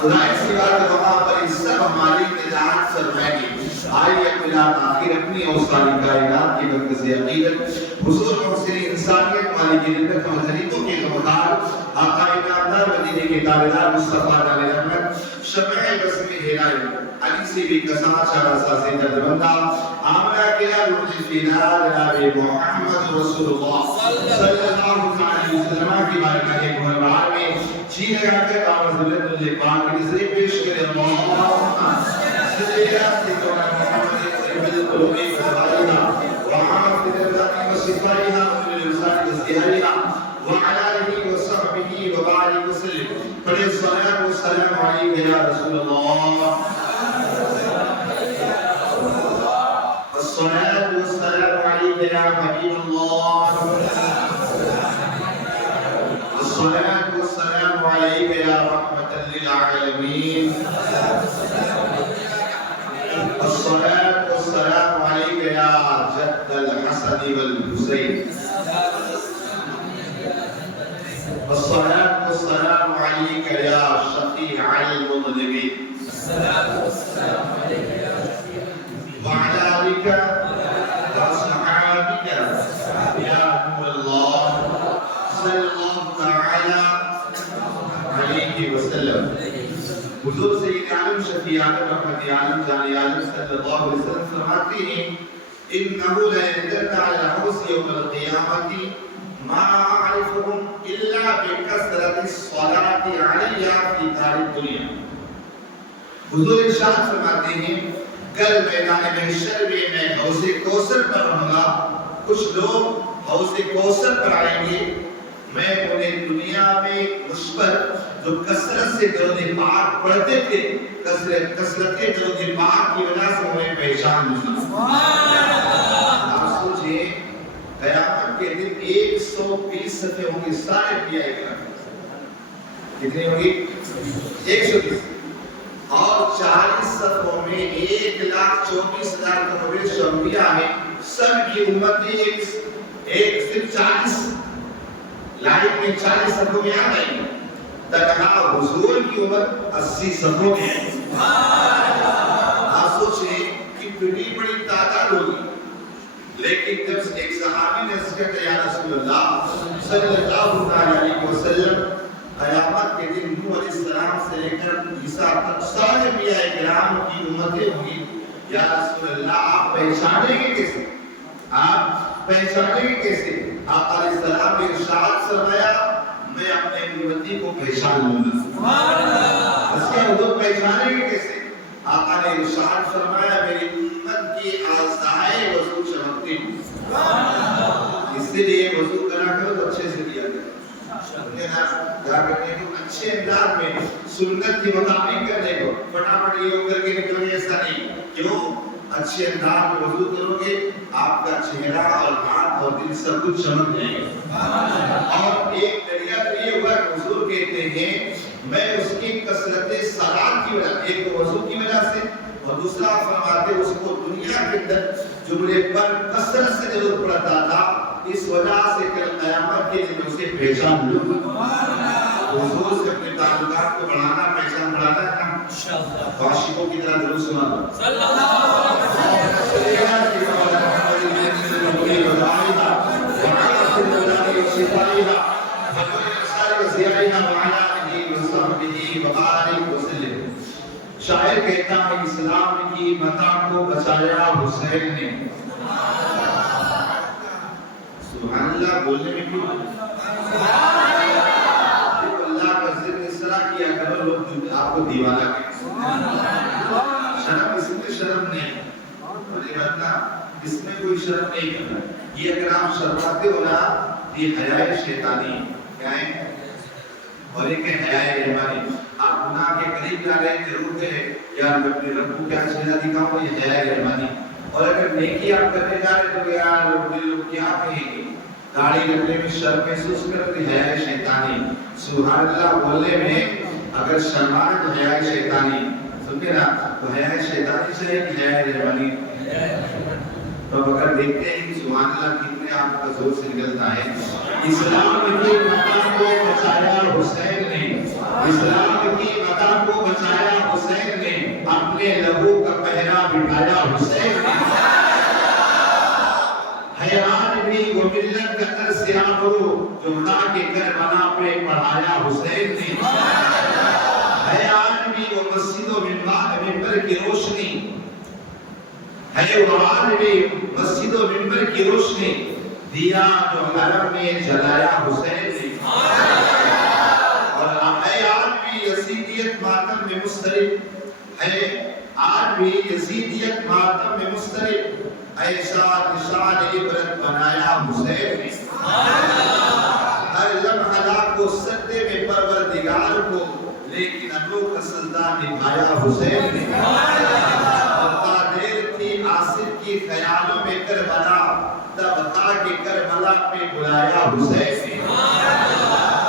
خدا اس بات وہاں پر اس سب ہماری نجات فرمائے گی. آئیے اپنا آخر اپنی اور ساری کائنات کی مرکز عقیدت حضور محسن انسانیت مالک جنت و حضریتوں کے غمخار آقا نامدار مدینے کے تابعدار مصطفیٰ علیہ رحمت شمع بسم ہدایت علی سے بھی کساں شارہ ساسے جذبندہ آمنہ کیا روح فینا جناب محمد رسول اللہ صلی اللہ علیہ وسلم کی بارکہ کے گھربار میں جی لگا کر آواز ذلت اللہ پاک کی نظریں پیش کرے. اللہم صلی اللہ سیدنا محمد سید القلوب وزوائها وعافظ الذات وصفائها ومن الانسان وازدهارها وعلى آله وصحبه وبارك وسلم. پڑھے الصلاة والسلام علیکہ یا رسول اللہ. الصلاة والسلام علیکہ یا حبیب اللہ. الصلاة والسلام علیکہ یا رحمة للعالمین. الصلاة والسلام علیکہ یا جد الحسن والحسین. الصلاة والسلام علیکہ یا شفیع المذنبین. وعلى آلك وأصحابك يا نور الله صلى الله تعالى عليه وسلم. حضور سید عالم شفیع عالم رحمت عالم جان عالم صلی اللہ علیہ وسلم فرماتے ہیں انه لا يدل على الحوض يوم القيامة ما أعرفهم إلا بكثرة الصلاة علي في دار الدنيا. حضور ارشاد فرماتے ہیں کل میدان محشر میں حوض کوثر پر رہوں گا. کچھ لوگ حوض کوثر پر آئیں گے, میں انہیں دنیا میں مجھ پر جو کثرت سے درود پاک پڑھتے تھے کثرت درود پاک کی وجہ سے انہیں پہچان لوں. آپ سوچیں قیامت کے دن 120 صفحے ہوں گے سارے انبیاء کرام. کتنے ہوں گے؟ 120. اور 40 صفوں میں 1,24,000 کروڑ انبیاء ہیں. سب کی امت ایک صرف 40 لائن میں 40 صفوں میں آ گئی. تنہا حضور کی امت 80 صفوں میں ہے. آپ سوچیں کتنی بڑی تعداد ہوگی. لیکن جب ایک صحابی نے عرض کیا یا رسول اللہ صلی اللہ علیہ وسلم قیامت کے دن نوح علیہ السلام سے لے کر عیسیٰ تک سارے انبیاء کرام کی امتیں ہوں گی, یا رسول اللہ آپ پہچانیں گے کیسے؟ آپ پہچانیں گے کیسے؟ آقا علیہ السلام نے ارشاد فرمایا میں اپنے امتی کو پہچان لوں گا. اس کے حضور پہچانیں گے کیسے؟ آقا نے ارشاد فرمایا میری امت کی اعضائے وضو چمکتی ہیں. اس لیے وضو کرنا کرو تو اچھے سے کیا کرو. اچھے انداز میں سنت کے مطابق کرنے کو فٹافٹ یہ ہو کر کے نکل گئے, ایسا نہیں. کیوں؟ اچھے انداز میں وضو کرو گے آپ کا چہرہ اور ہاتھ اور دل سب کچھ چمک جائے گا. اور ایک ذریعہ تو یہ ہوا کہ حضور کہتے ہیں میں اس کی کثرت صلات کی وجہ, ایک تو وضو کی وجہ سے اور دوسرا فرماتے اس کو دنیا کے اندر جو مجھے پر کثرت سے ضرورت پڑتا تھا اس وجہ سے کل قیامت کے دن اسے پہچان لوں. حضور سے اپنے تعلقات کو بڑھانا پہچان بڑھانا ہے نا. عاشقوں کی طرح ضرور سنا دو صلی اللہ علیہ وسلم. شاعر کہتا ہے اسلام کی متا کو بچایا حسین نے. سبحان اللہ بولنے میں کیوں اللہ کا ذکر اس طرح کیا کرو لوگ آپ کو دیوانہ کہیں. شرم اس میں شرم نہیں, اس میں کوئی شرم نہیں کرنا. یہ اگر آپ شرماتے ہو نا یہ حیاء شیطانی کیا ہے اور ایک ہے حیاء رحمانی. آپ گناہ کے قریب جا رہے ہیں ضرور ہے یار میں اپنے رب کو کیا چہرہ دکھاؤں, یہ حیاء رحمانی. اور اگر نیکی آپ کرنے جا رہے تو یار لوگ کیا کہیں گے, داڑھی رکھنے میں شرم محسوس کرتے حیاء شیطانی. سبحان اللہ بولنے میں اگر شرمانا تو حیاء شیطانی. سنتے نا تو حیاء شیطانی سے ہے کہ حیاء رحمانی. تو اگر دیکھتے ہیں کہ سبحان اللہ کتنے آپ کا زور سے نکلتا ہے. اسلام کی مقام کو بچایا حسین نے, اسلام کی مقام کو کے کربلا پہ پڑھایا حسین نے، ہے آج بھی وہ مسجد و منبر کی روشنی، ہے وہ آج بھی مسجد و منبر کی روشنی، دیا جو حرم میں جلایا حسین نے، اور ہے آج بھی یزیدیت ماتم میں مضطرب، ہے آج بھی یزیدیت ماتم میں مضطرب، ایسا نشان عبرت بنایا حسین نے، ہر لمحہ لاکھوں سجدے میں پروردگار کو، لیکن ابرو کا سجدہ نبھایا حسین نے، اور دیر تھی آصف کی خیالوں میں کربلا، تب تھا کہ کربلا پہ بلایا حسین نے،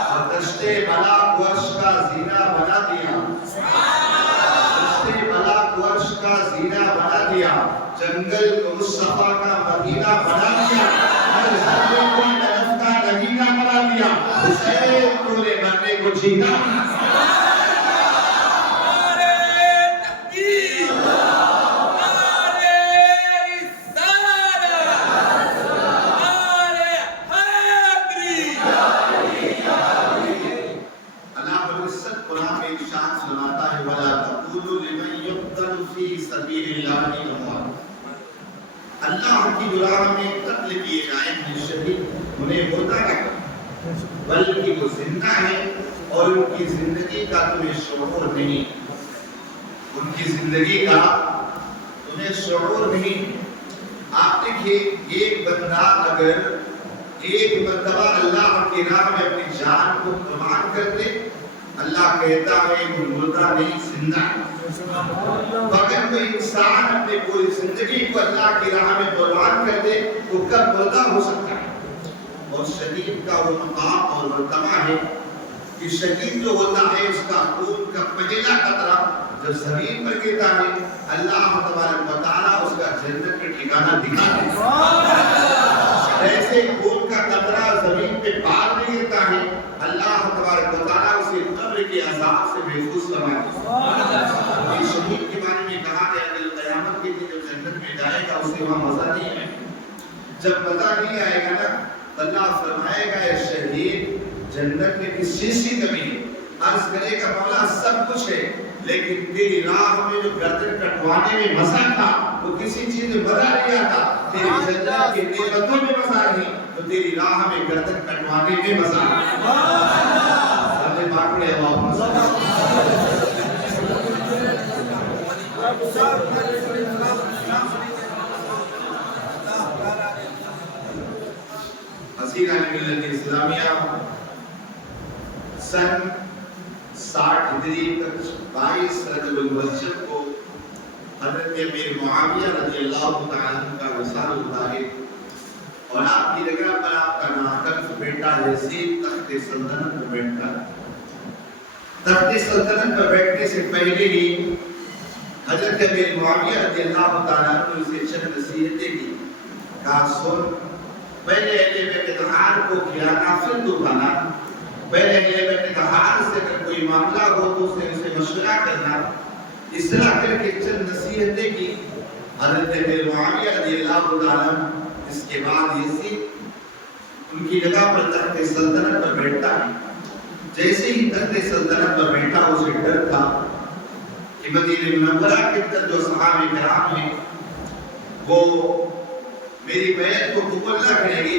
اور دشت بلا کو عرش کا زینہ بنا دیا، دشت بلا کو عرش کا زینہ بنا دیا، جنگل کو مصطفیٰ کا مدینہ بنا دیا، ہر ذرے کو نجف کا نگینہ بنا دیا، حسین کو نے مرنے کو جینا بنا دیا۔ اللہ کی راہ میں قتل کیے جائیں گے شہید، انہیں ہوتا ہے بلکہ وہ زندہ ہے اور ان کی زندگی کا تمہیں شعور نہیں، ان کی زندگی کا تمہیں شعور نہیں۔ آپ دیکھیں ایک بندہ اگر ایک مرتبہ اللہ کی راہ میں اپنی جان کو قربان کر دے، اللہ کہتا ہے وہ مردہ نہیں زندہ ہے۔ اگر کوئی انسان اپنے پوری زندگی کو اللہ کی راہ میں قربان کر دے وہ کب مردہ ہو سکتا ہے؟ اور شہید کا وہ مقام اور مرتبہ ہے کہ شہید جو ہوتا ہے اس کا خون کا پہلا قطرہ جب زمین پر گرتا ہے اللہ تبارک و تعالیٰ اس کا جنت کا ٹھکانہ دکھا دیتا ہے، ایسے خون کا قطرہ زمین پہ بار نہیں گرتا ہے، اللہ تبارک و تعالیٰ اسے قبر کے عذاب سے محفوظ فرماتا ہے۔ شہید کے بارے میں کہا گیا کہ قیامت کے دن جب جنت میں جائے گا اسے وہاں مزہ نہیں ہے، جب مزہ نہیں آئے گا نا اللہ فرمائے گا اے شہید جنت میں کس چیز کی کمی ہے؟ عرض کرے گا مولا سب کچھ ہے لیکن تیری راہ میں جو گردن کٹوانے میں مزہ تھا وہ کسی چیز میں مزہ نہیں آتا، تیری جنت کی نعمتوں میں مزہ نہیں تو تیری راہ میں گردن کٹوانے میں مزہ آتا۔ اللہ پاک نے حسین ملت اسلامیہ سن 60 ہجری 22 رجب المرجب کو حضرت امیر معاویہ رضی اللہ تعالیٰ عنہ کا وصال ہوتا ہے اور آپ کی جگہ پر آپ کا ناقص بیٹا یزید تخت سلطنت پر بیٹھتا ہے۔ تخت سلطنت پر بیٹھنے سے پہلے ہی حضرت امیر معاویہ رضی اللہ تعالیٰ عنہ اسے چند نصیحتیں کی، کہا سن پہلے اہل بیت طہار کو کھلانا پھر تو کھانا، پہلے اہل بیت طہار سے اگر کوئی معاملہ ہو تو اسے مشورہ کرنا، اس طرح کر کے چند نصیحتیں کی حضرت امیر معاویہ رضی اللہ تعالیٰ عنہ۔ اس کے بعد یزید ان کی جگہ پر تخت سلطنت پر بیٹھتا ہے، جیسے ہی تخت سلطنت پر بیٹھا اسے ڈر تھا کہ مدینہ منورہ کے اندر جو صحابہ کرام ہیں وہ میری بیعت کو قبول نہ کریں گے،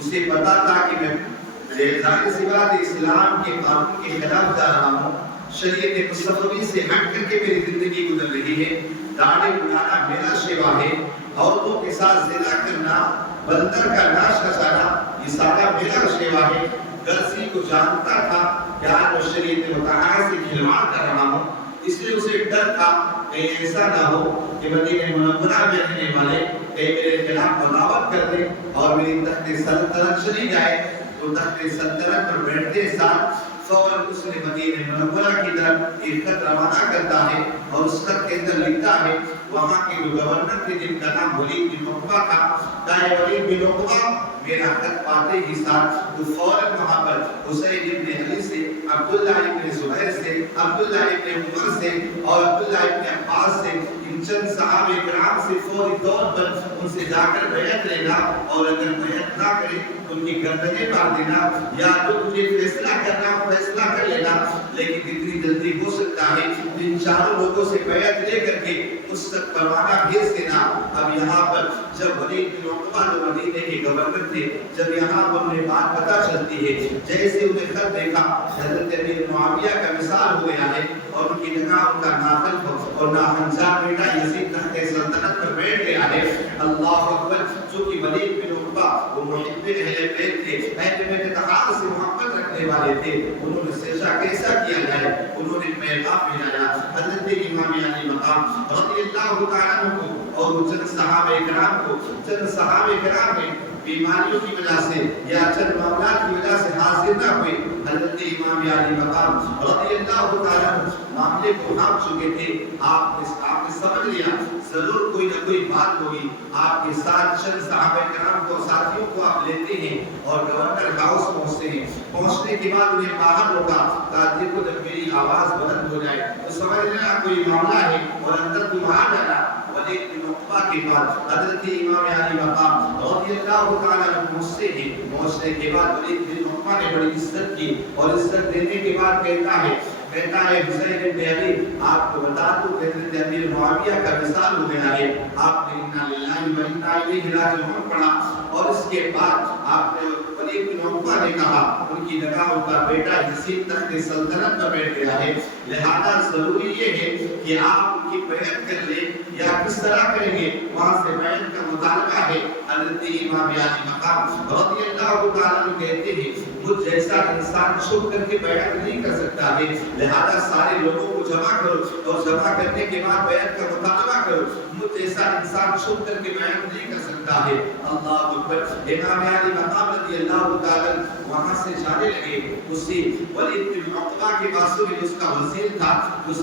اسے پتا تھا کہ میں ظاہر سی بات اسلام کے قانون کے خلاف جا رہا ہوں، شریعت مصطفی سے ہٹ کر کے میری زندگی گزر رہی ہے، داڑھی اٹھانا میرا شیوا ہے، عورتوں کے ساتھ زنا کرنا، بندر کا ناش کسانا یہ سارا میرا شیوا ہے۔ غرضی کو جانتا تھا کہ آج میں شریعت مطہرہ سے کھلواڑ کر رہا ہوں، اس لیے اسے ڈر تھا کہ ایسا نہ ہو کہ مدینہ منورہ میں رہنے والے میرے خلاف بغاوت کر دیں اور میری تخت سلطنت چلی جائے۔ تو تخت سلطنت پر بیٹھتے ساتھ فوراً اس نے مدینہ منورہ کی طرف ایک خط روانہ کرتا ہے اور اس خط کے اندر لکھتا ہے، وہاں کے جو گورنر تھے جن کا نام ولید بن عقبہ تھا، کہا ولید بن عقبہ میرا خط پاتے ہی ساتھ وہ فوراً وہاں پر حسین ابن علی سے، عبداللہ ابن زبیر سے، عبداللہ ابن عمر سے اور عبداللہ ابن عباس سے، ان چند صحابہ کرام سے فوری طور پر ان سے جا کر بیعت لینا، اور اگر بیعت نہ کرے تو ان کی گردنیں کاٹ دینا، یا تو تجھے فیصلہ کرنا فیصلہ کر لینا، لیکن جتنی جلدی ہو سکتا ہے ان چاروں لوگوں سے بیعت لے کر کے اس تک پروانہ بھیج دینا۔ اب یہاں پر جب ولید بن عقبہ جو مدینے کے گورنر تھے، جب یہاں پر انہیں بات پتہ چلتی ہے، جیسے انہیں خط دیکھا حضرت امیر معاویہ کا مثال ہو گیا ہے، اور ان کی نگاہ ان کا ناخلف اور ناہنجار بیٹا یزید تحت سلطنت پر بیٹھ گیا ہے۔ اللہ اکبر! چونکہ ولید بن عقبہ وہ محب اہل بیت تھے، اہل بیت اطہار سے محبت رکھنے والے تھے، انہوں نے سوچا کیسا کیا جائے، انہوں نے پیغام بھیجا حضرت امام علی مقام رضی اللہ تعالیٰ عنہ کو اور چند صحابہ کرام کو۔ چند صحابہ کرام نے بیماریوں کی وجہ سے یا چند معاملات کی وجہ سے حاضر نہ ہوئے، حضرت امام علی مقام رضی اللہ تعالیٰ عنہ معاملے کو ہانپ چکے تھے۔ آپ نے سمجھ لیا ضرور کوئی نہ کوئی بات ہوگی، آپ کے ساتھ چند صحابہ کرام کو ساتھیوں کو آپ لیتے ہیں اور گورنر ہاؤس پہنچتے ہیں۔ پہنچنے کے بعد انہیں باہر روکا تاکہ دیکھو جب میری آواز بلند ہو جائے تو سمجھ لینا کوئی معاملہ ہے اور اندر تم آ جانا۔ ولید بن عقبہ کے بعد حضرت امام علی مقام رضی اللہ تعالیٰ عنہ پہنچنے کے بعد ولید بن عقبہ نے بڑی عزت کی، اور عزت دینے کے بعد کہتا ہے حسین بن علی آپ کو بتا دوں کہ حضرت امیر معاویہ کا مثال ہو گیا ہے۔ آپ نے انا للہ و انا الیہ راجعون پڑھا، اور اس کے بعد آپ نے ولید بن عقبہ نے کہا ان کی نگاہوں کا بیٹا یزید تخت سلطنت پر بیٹھ گیا ہے، لہذا ضروری یہ ہے کہ آپ ان کی بیعت کر لیں، یا کس طرح کریں گے وہاں سے بیعت کا مطالبہ ہے۔ حضرت امام علی مقام رضی اللہ تعالیٰ عنہ کہتے ہیں مجھ جیسا انسان چھپ کر کے بیعت نہیں کر سکتا ہے، لہذا سارے لوگوں کو جمع کرو اور جمع کرنے کے بعد بیعت کا مطالبہ کرو، مجھ جیسا انسان چھپ کر کے بیعت نہیں کر سکتا ہے۔ اللہ اکبر! امام علی مقام رضی اللہ تعالیٰ وہاں سے جانے لگے، اسی ولید بن عقبہ کے پاسوں میں جس کا وزیر تھا، جس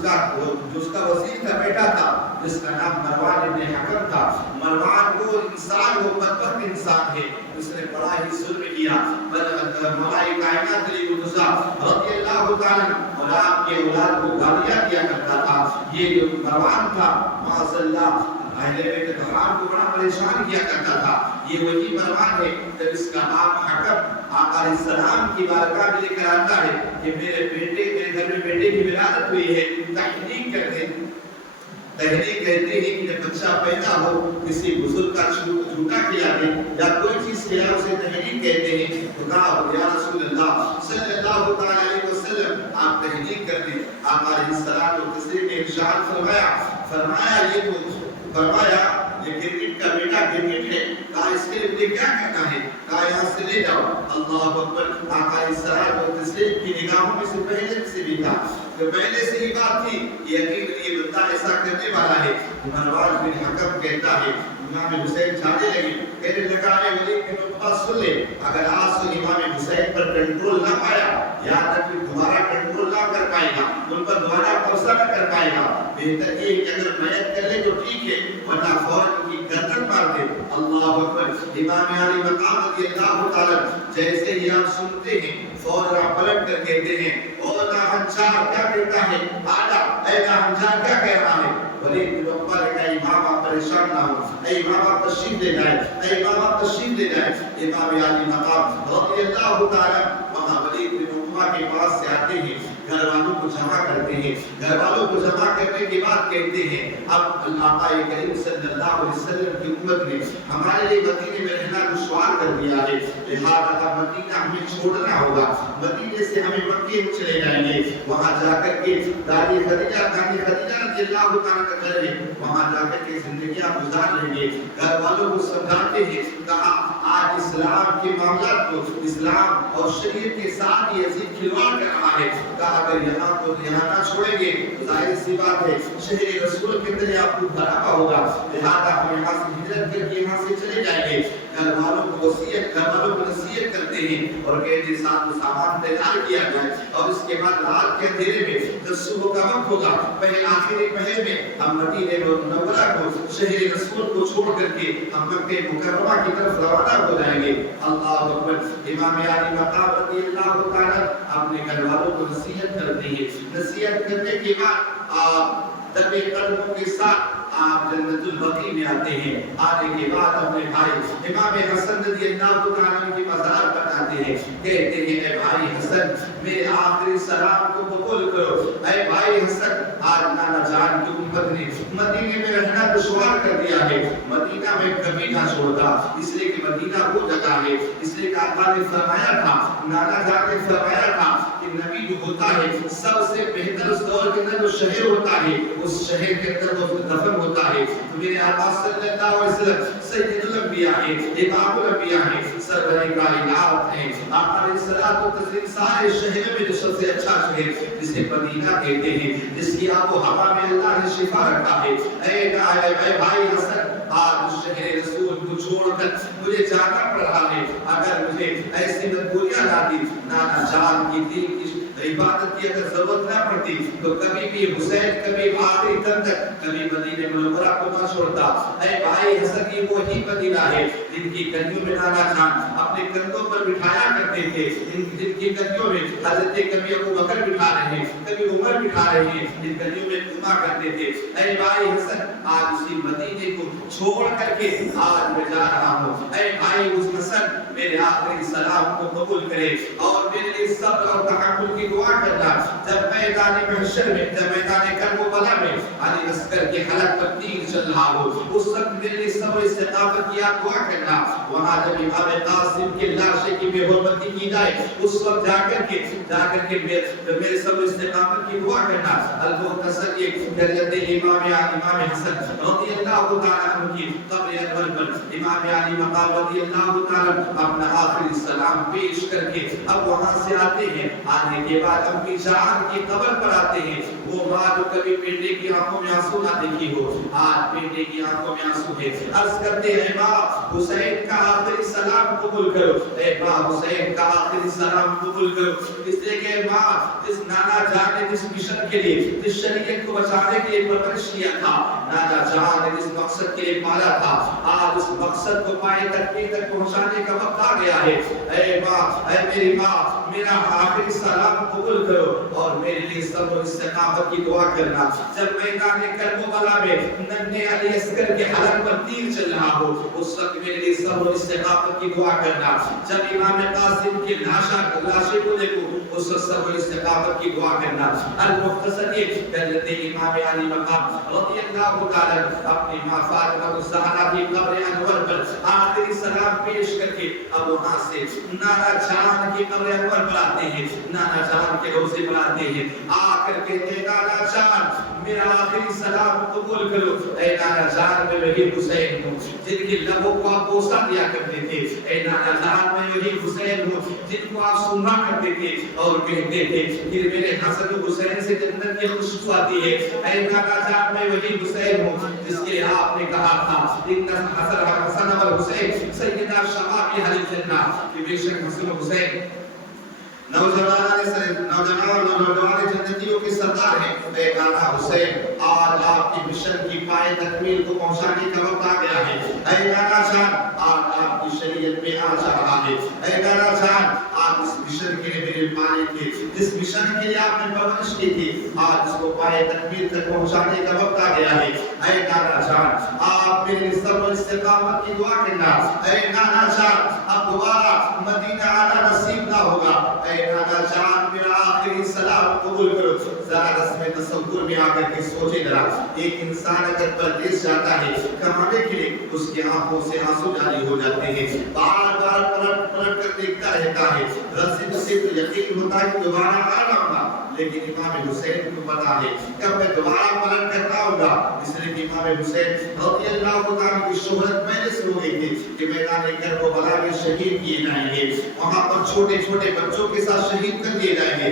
کا وزیر کا بیٹا تھا، جس کا نام مروان ابن حکم تھا۔ مروان وہ انسان، وہ بدبخت انسان ہے، اس نے بڑا ہی ظلم کیا۔ مولا کائنات علی مرتضیٰ رضی اللہ تعالیٰ اور آپ کے اولاد کو گالیاں دیا کرتا تھا۔ یہ جو مروان تھا معاذ اللہ اہل بیت اطہار کو بڑا پریشان کیا کرتا تھا۔ یہ وہی مروان ہے جب اس کا باپ حکم آقا علیہ السلام کی بارگاہ میں لے کر آتا ہے کہ میرے گھر میں بیٹے کی ولادت ہوئی ہے، تحقیق کرتے تحریک کہتے ہیں کہ جب بچہ پیدا ہو کسی بزرگ کا جھوٹا کھلا دے یا کوئی چیز کھلا اسے تحریک کہتے ہیں، تو کہا یا رسول اللہ صلی اللہ تعالی علیہ وسلم آپ تحریک کر دیں۔ آقا علیہ السلام کو کسی نے ارشاد فرمایا یہ کرکٹ کا بیٹا کرکٹ ہے، کہا اس کے لیے کیا کرنا ہے، کہا یہاں سے لے جاؤ۔ اللہ اکبر! آقا علیہ السلام کو تسلیم کی نگاہوں میں سے پہلے سے بھی تھا، تو پہلے سے ہی بات تھی یقین یہ بندہ ایسا کرنے والا ہے۔ مروان بن حکم کہتا ہے امام حسین جانے لگے، کہنے لگا اے ولید بن عقبہ سن لے، اگر آج سے امام حسین پر کنٹرول نہ پایا یا تک دوبارہ کنٹرول نہ کر پائے گا، ان پر دوبارہ قبضہ نہ کر پائے گا، بہتر یہ کہ اگر بیعت کر لے تو ٹھیک ہے ورنہ فوراً کی گردن مار دے۔ اللہ اکبر! امام علی مقام رضی اللہ تعالیٰ جیسے ہی آپ سنتے ہیں فوراً پلٹ کر کہتے ہیں او ناہنجار کیا کہتا ہے، آجا اے ناہنجار کیا کہہ رہا ہے۔ ولید بن عقبہ نے کہا امام آپ پریشان نہ ہو، اے امام آپ تشریف لے جائیں، اے امام آپ تشریف لے جائیں۔ امام علی مقام رضی اللہ تعالیٰ وہاں ولید بن عقبہ کے پاس سے آتے ہیں، گھر والوں کو جمع کرتے ہیں، گھر والوں کو جمع کرنے کے بعد کہتے ہیں اب آقا کریم صلی اللہ علیہ وسلم کی امت نے ہمارے لیے مدینے میں رہنا دشوار کر دیا ہے، لہذا مدینہ ہمیں چھوڑنا ہوگا، مدینے سے ہمیں مکے میں چلے جائیں گے، وہاں جا کر کے دادی خدیجہ رضی اللہ تعالیٰ کا گھر ہے، وہاں جا کر کے زندگیاں گزار لیں گے۔ گھر والوں کو سمجھاتے ہیں، کہا آج اسلام کے معاملات کو اسلام اور شریعت کے ساتھ یزید کھلواڑ کر رہا ہے، کہا اگر یہاں نہ چھوڑیں گے تو ظاہر سی بات ہے شہر رسول کے اندر آپ کو خرابہ ہوگا، لہذا ہم یہاں سے ہجرت کر کے یہاں سے چلے جائیں گے۔ گھر والوں کو نصیحت کرتے ہیں اور کہتے ساتھ و سامان تیار کیا جائے اور اس کے بعد رات کے اندھیرے میں جب صبح کا وقت ہوگا پہلے آخری پہر میں ہم مدینہ منورہ کو شہر رسول کو چھوڑ کر کے ہم مکہ مکرمہ کی طرف روانہ ہو جائیں گے. اللہ اکبر. امام علی مقام رضی اللہ تعالی اپنے گھر والوں کو نصیحت کرتے ہیں. نصیحت کرنے کے بعد دبے قدموں کے ساتھ آپ جنت البقیع میں آتے ہیں. آنے کے بعد اپنے بھائی امام حسن رضی اللہ تعالیٰ کی مزار پر آتے ہیں. کہتے ہیں اے بھائی حسن میرے آخری سلام کو قبول کرو. اے بھائی حسن آج نانا جان کی امت نے مدینے میں رہنا دشوار کر دیا ہے. مدینہ میں کبھی نہ چھوڑتا اس لیے کہ مدینہ وہ جگہ ہے. اس لیے کہ آقا نے فرمایا تھا نانا جان نے فرمایا تھا کہ نبی جو ہوتا ہے سب سے بہتر اس دور کے اندر جو شہر ہوتا ہے اس شہر کے اندر وہ دفن ہوتا ہے. تو میرے آقا صلی اللہ علیہ وسلم سید الانبیاء ہیں امام الانبیاء ہیں سرور کائنات ہیں. آقا علیہ الصلوۃ والتسلیم سارے شہروں میں جو سب سے اچھا شہر جسے مدینہ کہتے ہیں جس کی آب و ہوا میں اللہ نے شفا رکھا ہے. اے بھائی حسن آج اس شہر رسول کو چھوڑ کر مجھے جانا پڑ رہا ہے. اگر مجھے ایسی مجبوریاں نہ دی نانا جان کی دین کی عبادت کی اگر ضرورت نہ پڑتی تو کبھی بھی حسین کبھی آخری دم تک کبھی مدینہ منورہ کو نہ چھوڑتا. اے بھائی حسن یہ وہی مدینہ ہے جن کی گلیوں میں نانا جان اپنے کندھوں پر بٹھایا کرتے تھے. جن کی گلیوں میں حضرت کبھی ابو بکر بٹھا رہے ہیں کبھی عمر بٹھا رہے ہیں جن گلیوں میں گھوما کرتے تھے. اے بھائی حسن آج اسی مدینے کو چھوڑ کر کے آج میں جا رہا ہوں. اے بھائی اس حسن میرے آخری سلام کو قبول کرے اور میرے لیے صبر اور تحمل کی دعا کرنا. جب میدان محشر میں جب میدان کربلا میں علی اصغر کے حلق پر تیر چل رہا ہو اس وقت میرے لیے صبر استقامت کی دعا کرنا. وہاں جب امام قاسم کی لاش کی بے حرمتی کی جائے اس وقت جا کر کے میرے صبر استقامت کی دعا کرنا. المختصر یہ حضرت امام حسن رضی اللہ تعالی عنہ کی قبر انور پر امام علی مقام رضی اللہ تعالی اپنا آخری سلام پیش کر کے اب وہاں سے آتے ہیں. آنے کے بعد اپنی جان کی قبر پر آتے ہیں. وہ ماں جو کبھی بیٹے کی آنکھوں میں آنسو نہ دیکھی ہو آج بیٹے کی آنکھوں میں آنسو ہے. عرض کرتے ہیں ماں حسین کا آخری سلام قبول کرو. اے ماں حسین کا آخری سلام قبول کرو. اس لیے کہ ماں جس نانا جان نے جس مشن کے لیے جس شریعت کو بچانے کے لیے پرورش کیا تھا نانا جان نے جس مقصد کے لیے پالا تھا آج اس مقصد کو پائے تک پہنچانے کا وقت آ گیا ہے. اے ماں اے میری ماں میرا آخری سلام قبول کرو اور میرے لیے صبر و استقامت کی دعا کرنا. جب میدان کربلا میں ننھے علی اصغر کے حلق پر تیر چل رہا ہو اس وقت میرے لیے صبر و استقامت کی دعا کرنا. جب امام قاسم کی لاشیں کو دیکھو اس وقت صبر و استقامت کی دعا کرنا. المختصر یہ حضرت امام علی مقام رضی اللہ تعالی اپنی ماں فاطمہ الزہرا کی قبر انور پر آخری سلام پیش کر کے اب وہاں سے نانا جان کی قبر انور پر آتے ہیں. نانا جان کے روزے پر آتے ہیں. آ کر کے نانا جان میرا آخری سلام قبول کرو. اے نانا جان میں وہی حسین ہوں جن کی لبوں کو آپ بوسہ دیا کرتے تھے. اے نانا جان میں وہی حسین ہوں جن کو آپ سنا کرتے تھے اور کہتے تھے کہ میرے حسن و حسین سے جنت کی خوشبو آتی ہے. اے نانا جان میں وہی حسین ہوں جس کے لیے آپ نے کہا تھا ان حسن اور حسین سیدنا شباب اہل جنہ کہ بے شک حسن و حسین نوجوان جنتیوں کے سردار ہیں. اے نانا حسین آج آپ کی مشن کی پائے تکمیل کو پہنچانے کا وقت آ گیا ہے. اے نانا جان آج آپ کی شریعت میں آ جا رہا ہے. اے نانا جان آپ اس مشن کے لیے میرے پانے تھے جس مشن کے لیے آپ نے پرورش کی تھی آج اس کو پائے تکمیل تک پہنچانے کا وقت آ گیا ہے. اے نانا جان آپ میرے صبر و استقامت کی دعا کرنا. اے نانا جان اب دوبارہ مدینہ آنا نصیب نہ ہوگا. اے نانا جان میرا آخری سلام قبول کرو. ذرا رسم تصور میں آ کر کے سوچے ذرا ایک انسان اگر پردیس جاتا ہے کمانے کے لیے اس کی آنکھوں سے آنسو جاری ہو جاتے ہیں. بار بار پلٹ کر دیکھتا رہتا ہے. رسم سے تو یقین ہوتا ہے کہ دوبارہ آنا ہوگا لیکن امام حسین کو پتا ہے کب میں دوبارہ پلٹ کرتا ہوگا. اس لیے کہ امام حسین رضی اللہ تعالیٰ کی شہرت پہلے سے ہو گئی تھی کہ میدان کربلا میں شہید کیے جائیں گے. وہاں پر چھوٹے چھوٹے بچوں کے ساتھ شہید کر دیے جائیں گے.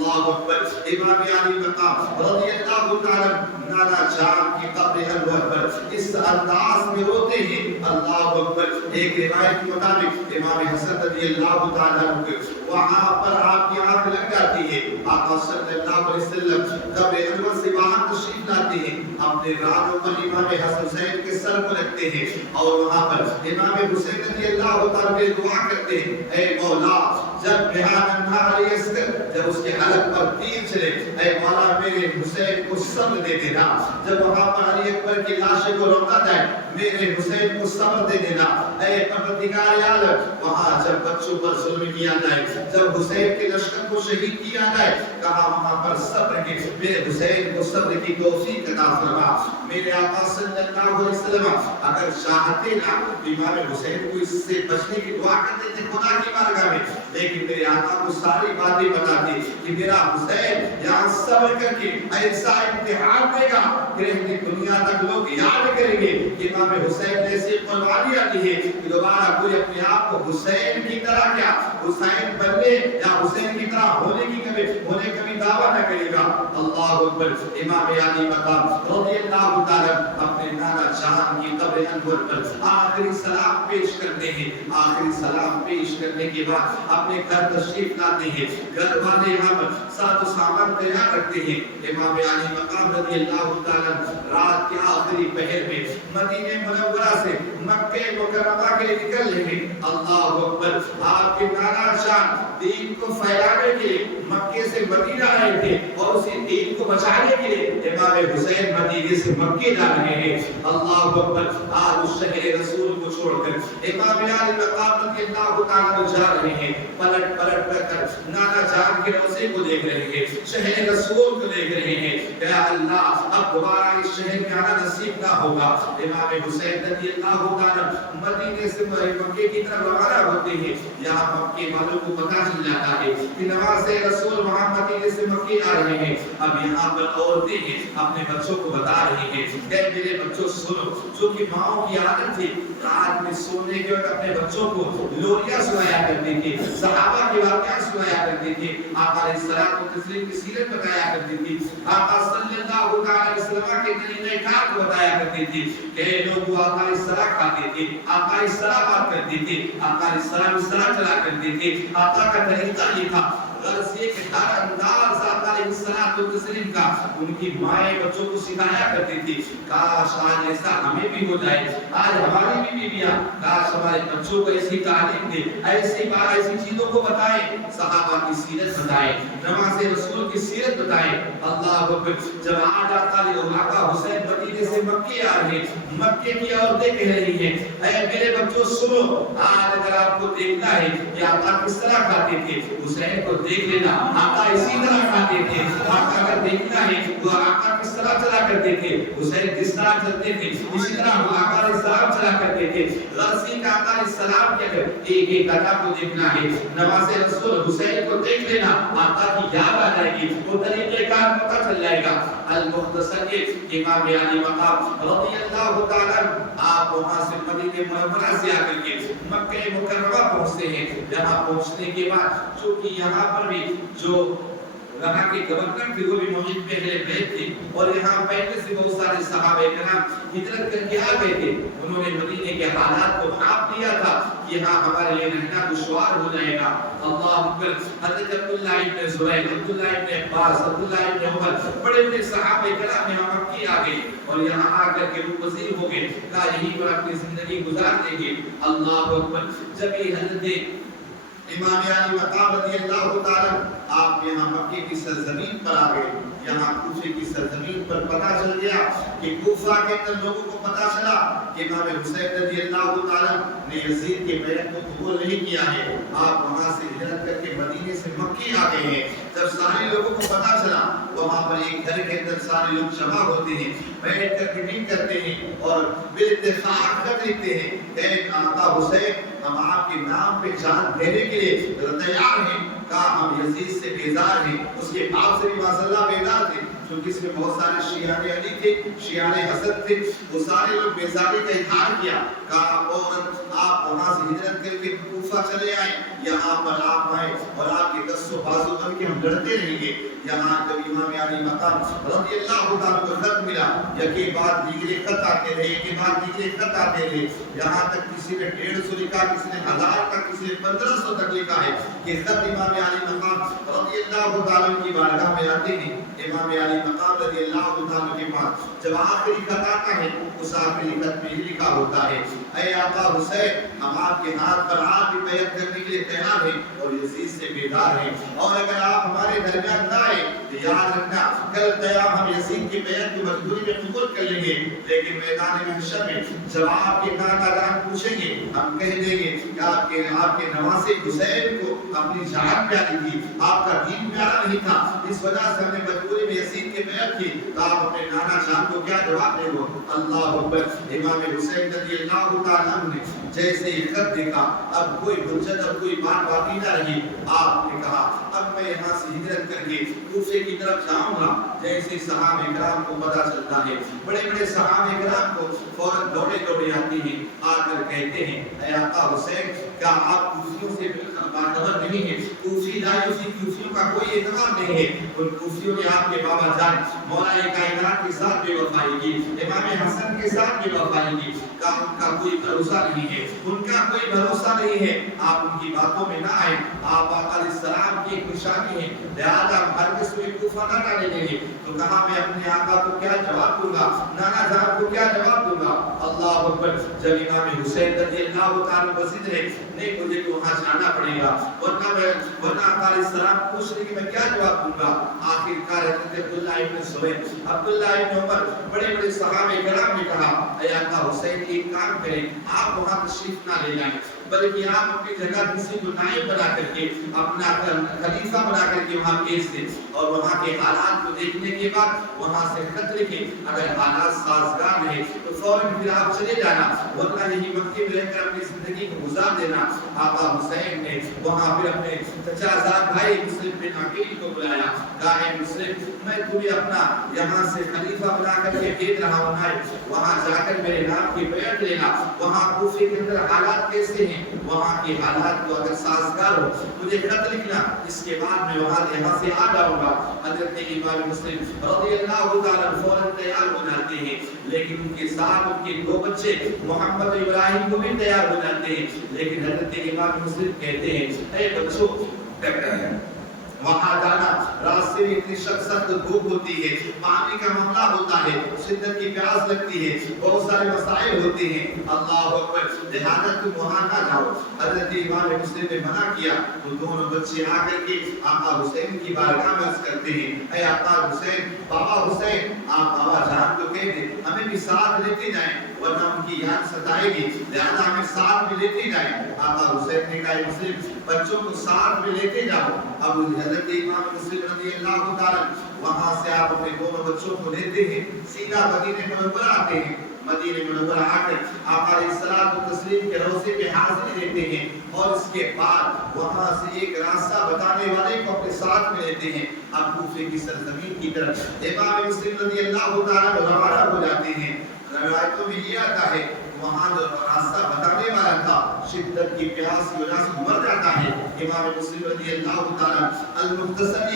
اللہ اکبر. امام علی مقام رضی اللہ تعالی نانا جان کی قبر انور پر اس انداز میں روتے ہیں. اللہ اکبر. ایک روایت کے مطابق امام حسن رضی اللہ تعالی عنہ وہاں پر آپ کی آنکھ لگ جاتی ہے. آقا صلی اللہ علیہ وسلم قبر انور سے باہر تشریف لاتے ہیں, اپنے رانوں پر امام حسن حسین کے سر کو رکھتے ہیں اور وہاں پر امام حسین رضی اللہ تعالی دعا کرتے ہیں, اے مولا جب بہان انہا علی اسکر جب اس کے حلق پر تیر چلے, اے مولا میرے حسین کو صبر دے دینا. جب وہاں پر علی اکبر کی لاش کو روکا جائے میرے حسین کو صبر دے دینا. اے پروردگار عالم وہاں جب بچوں پر ظلم کیا جائے, جب حسین کے لشکر کو شہید کیا جائے, کہا وہاں پر صبر کی, میرے حسین کو صبر کی توفیق عطا فرما. میرے آقا صلی اللہ علیہ وسلم اگر چاہتے نا امام حسین کو اس سے بچنے کی دعا کرتے تھے خدا کی بارگاہ میں, لیکن میرے آقا کو ساری باتیں بتاتے کہ میرا حسین یہاں صبر کر کے ایسا امتحان دے گا کہ دنیا تک لوگ یاد کریں گے کہ امام حسین نے ایسی قربانیاں دی ہے کہ دوبارہ کوئی اپنے آپ کو حسین کی طرح کیا حسین بننے یا حسین کی طرح ہونے کبھی دعویٰ نہ کرے گا. اللہ اکبر. امام علی مقام رضی اللہ تعالی اپنے نانا جان کی قبر انور پر آخری سلام پیش کرتے ہیں. آخری سلام پیش کرنے کے بعد اپنے گھر تشریف لاتے ہیں. گھر والے یہاں پر ساتھ و سامان تیار رکھتے ہیں. امام علی مقام رضی اللہ تعالی رات کے آخری پہر میں مدینہ منورہ سے مکہ مکرمہ کے لیے نکل رہے ہیں. اللہ اکبر. آپ کے نانا جان دین کو پھیلانے کے لیے مکے سے مدینہ آئے تھے اور اسی دین کو بچانے کے لیے امام حسین مدینے سے مکے جا رہے ہیں. اللہ اکبر. آج اس شہر رسول کو چھوڑ کر امام علی مقام رضی اللہ تعالی جا رہے ہیں. پلٹ کر نانا جان کے روضے کو دیکھ رہے ہیں, شہر رسول کو دیکھ رہے ہیں. یا اللہ اب دوبارہ اس شہر میں آنا نصیب نہ ہوگا. امام حسین رضی اللہ تعالی مدینے سے مکے کی طرف روانہ ہوتے ہیں. یہاں مکے والوں کو پتہ چل جاتا ہے کہ نواز رسول وہاں مدینے سے مکے آ رہے ہیں. اب یہاں پر عورتیں ہیں اپنے بچوں کو بتا رہی ہیں کہ میرے بچوں سنو, جو کہ ماؤں کی عادت تھی رات میں سونے کے وقت اپنے بچوں کو لوریاں سنایا کرتی تھی, صحابہ کے واقعات سنایا کرتی تھی, آقا علیہ السلام کو تسلیم کی سیرت بتایا کرتی تھی, آقا صلی اللہ علیہ وسلم کے طریقہ کار کو بتایا کرتی تھی کہ لوگ آقا علیہ السلام کھاتے تھے, آقا علیہ السلام بات کرتی تھی, آقا علیہ السلام اس طرح چلا کرتے تھے. آقا کا طریقہ یہ تھا غرض یہ کہ ہر انداز آقا علیہ السلام کا ان کی مائیں بچوں کو سکھایا کرتی تھی. کاش آج ایسا ہمیں بھی ہو جائے, آج ہماری بھی بیویاں کاش ہمارے بچوں کو ایسی تعلیم دے, ایسی چیزوں کو بتائیں, صحابہ کی سیرت بتائیں, نماز رسول کی سیرت بتائیں. اللہ اکبر. جب آج آقا حسین مدینے سے مکے آ رہے, مکے کی عورتیں کہہ رہی ہیں اے میرے بچوں سنو, آج اگر آپ کو دیکھنا ہے کہ آقا کس طرح کھاتے تھے حسین کو دیکھ لینا, آقا اسی طرح کھاتے تھے. آقا اگر دیکھنا ہے تو آقا کس طرح چلا کرتے تھے, حسین کس طرح چلتے تھے اسی طرح آقا علیہ السلام چلا کرتے تھے. غرضی کا آقا علیہ السلام کے اگر ایک ادا کو دیکھنا ہے, نواز رسول حسین کو دیکھ لینا, آقا کی یاد آ جائے گی, وہ طریقہ کار پتہ چل جائے گا. المختصر امام علی مقام رضی اللہ تعالی آپ وہاں سے مدینہ منورہ سے آ کر کے مکہ مکرمہ پہنچتے ہیں. یہاں پہنچنے کے بعد چونکہ یہاں پر بھی جو وہاں کے گورنر تھے وہ بھی محیط میں اہل بیت تھے اور یہاں پہلے سے بہت سارے صحابہ کرام ہجرت کر کے آ گئے تھے. انہوں نے مدینے کے حالات کو بھاپ لیا تھا کہ یہاں ہمارے لیے رہنا دشوار ہو جائے گا. اللہ اکبر. حضرت عبداللہ ابن زبیر, عبداللہ ابن عباس, عبداللہ ابن عمر بڑے بڑے صحابہ کرام یہاں مکی آ گئے اور یہاں آ کر کے وہ وزیر ہو گئے, کہا یہیں پر اپنی زندگی گزار دیں گے. اللہ اکبر. جب یہ حضرت امام علی مقام رضی اللہ تعالی آپ یہاں مکے کی سرزمین پر آ گئے, یہاں کوفے کی سرزمین پر پتہ چل گیا کہ کوفہ کے اندر لوگوں کو پتہ چلا کہ امام حسین رضی اللہ تعالی نے یزید کے بیعت کو قبول نہیں کیا ہے. آپ وہاں سے ہجرت کر کے مدینے سے مکے آ گئے ہیں. جب سارے لوگوں کو پتہ چلا وہاں پر ایک گھر کے اندر سارے لوگ جمع ہوتے ہیں, بیٹھ کر میٹنگ کرتے ہیں اور بالاتفاق خط لکھتے ہیں کہ آقا حسین ہم آپ کے نام پہ جان دینے کے لیے تیار ہیں. کہا ہم یزید سے بیزار ہیں, اس کے باپ سے بھی ماشاءاللہ بیزار تھے کیونکہ اس میں بہت سارے شیعان علی تھے، شیعان حسن تھے، وہ سارے لوگ بیزاری کا اظہار کیا، کہا عورت آپ وہاں سے ہجرت کر کے کوفہ چلے آئیں، یہاں پر آپ آئیں اور آپ کے دست و بازو بن کے ہم لڑتے رہیں گے۔ یہاں جب امام علی مقام رضی اللہ تعالیٰ کو خط ملا، یکی بعد دیگرے خط آتے رہے، یکی بعد دیگرے خط آتے رہے، یہاں تک کسی نے 150 لکھا، کسی نے 1000 تک، کسی نے 1500 تک لکھا ہے کہ خط امام علی مقام رضی اللہ تعالیٰ کی بارگاہ میں آتے ہیں۔ امام علی مقام رضی اللہ تعالیٰ کے پاس جب آخری خط آتا ہے، اس آخری خط میں لکھا ہوتا ہے، اے آقا حسین، ہم آپ کے ہاتھ پر آپ بھی بیعت کرنے کے لیے تیار ہیں اور یزید سے بیدار ہیں، اور اگر آپ ہمارے درمیان نہ آئے تو یاد رکھنا کل قیام ہم یزید کی بیعت کی مجبوری میں قبول کر لیں گے، لیکن میدان محشر میں جب آپ کے نانا جان پوچھیں گے ہم کہہ دیں گے کہ آپ کے نواسے حسین کو اپنی جان پیاری تھی، آپ کا دین پیارا نہیں تھا، اس وجہ سے ہم نے مجبوری میں یزید کی بیعت کی، تو آپ اپنے نانا جان کو کیا جواب دیں گے؟ اللہ اکبر۔ امام حسین رضی اللہ تعالیٰ نے جیسے یہ خط دیکھا، اب کوئی حجت اور کوئی بات باقی نہ رہی، آپ نے کہا اب میں یہاں سے ہجرت کر کے کوفے کی طرف جاؤں گا۔ جیسے صحابہ کرام کو پتہ چلتا ہے، بڑے بڑے صحابہ کرام کو فوراً دوڑے دوڑے آتے ہیں، آ کر کہتے ہیں اے آقا حسین، کیا آپ کوفیوں سے باخبر نہیں ہیں؟ کوفی کوفیوں کا کوئی اعتبار نہیں ہے، ان کوفیوں نے آپ کے بابا جان مولا کائنات کے ساتھ بے وفائی کی، امام حسن کے ساتھ بے وفائی کی، ان کا کوئی بھروسہ نہیں ہے، ان کا کوئی بھروسہ نہیں ہے، آپ ان کی باتوں میں نہ آئیں، آپ آقا علیہ السلام کی ایک نشانی ہے، لہذا ہرگز کوئی کوفہ نہ ڈالے دیں گے۔ تو کہا میں اپنے آقا کو کیا جواب دوں گا، نانا جان کو کیا جواب دوں گا؟ اللہ اکبر۔ جب امام حسین رضی اللہ تعالیٰ مسجد ہے، نہیں مجھے تو وہاں جانا پڑے گا، ورنہ آقا علیہ السلام پوچھ رہے کہ میں کیا جواب دوں گا؟ آخر کار حضرت عبداللہ ابن زبیر، عبداللہ ابن عمر، بڑے بڑے صحابہ کرام نے کہا اے آقا حسین ایک کام کریں، آپ وہاں تشریف نہ لے جائیں، بلکہ آپ اپنی جگہ کسی کو نائب بنا کر کے، اپنا خلیفہ بنا کر کے وہاں بھیج دیں، اور وہاں کے حالات کو دیکھنے کے بعد وہاں سے خط لکھیں، اگر حالات سازگار رہے تو فوراً پھر آپ چلے جانا، ورنہ یہی مکے میں رہ کر اپنی زندگی کو گزار دینا۔ آقا حسین نے وہاں پھر اپنے چچا زاد بھائی مسلم بن عقیل کو بلایا، کہا اے مسلم، میں تمہیں اپنا یہاں سے خلیفہ بنا کر کے بھیج رہا ہوں، وہاں جا کر میرے نام کی بیعت لینا، وہاں کوفے کے اندر حالات کیسے ہیں، وہاں کے حالات کو اگر سازگار ہو مجھے خط لکھنا، اس کے بعد میں وہاں یہاں سے آ جاؤں گا۔ حضرت امام مسلم رضی اللہ تعالیٰ فوراً تیار ہو جاتے ہیں، لیکن ان کے ساتھ ان کے 2 بچے محمد ابراہیم کو بھی تیار ہو جاتے ہیں، لیکن حضرت امام مسلم کہتے ہیں اے بچوں، وہاں جانا راستے میں اتنی سخت دھوپ ہوتی ہے، پانی کا معاملہ ہوتا ہے، شدت کی پیاس لگتی ہے، بہت سارے مسائل ہوتے ہیں، اللہ اکبر، لہذا تم وہاں نہ جاؤ۔ حضرت امام مسلم نے منع کیا، تو دونوں بچے آ کر کے آقا حسین کی بارگاہ میں عرض کرتے ہیں اے آقا حسین، بابا حسین، آپ بابا جان کو کہہ دیں ہمیں بھی ساتھ لیتے جائیں، ورنہ ان کی یاد ستائے گی، لہذا ہمیں ساتھ میں لیتے جائیں۔ آقا حسین نے کہا مسلم، بچوں کو ساتھ میں لیتے جاؤ۔ اب حضرت امام مسلم رضی اللہ تعالیٰ وہاں سے آپ اپنے دونوں بچوں کو لیتے ہیں، سیدھا مدینہ منورہ آتے ہیں۔ مدینہ منورہ آ کر آقا علیہ السلام کو تسلیم کے روضے پہ حاضری دیتے ہیں، اور اس کے بعد وہاں سے ایک راستہ بتانے والے کو اپنے ساتھ میں لیتے ہیں، اب کوفے کی سرزمین کی طرف امام مسلم رضی اللہ تعالیٰ روانہ ہو جاتے ہیں۔ روایتوں میں یہ آتا ہے وہاں جو راستہ بتانے والا تھا شدت کی پیاس کی وجہ سے مر جاتا ہے۔ امام مسلم رضی اللہ تعالیٰ المختصر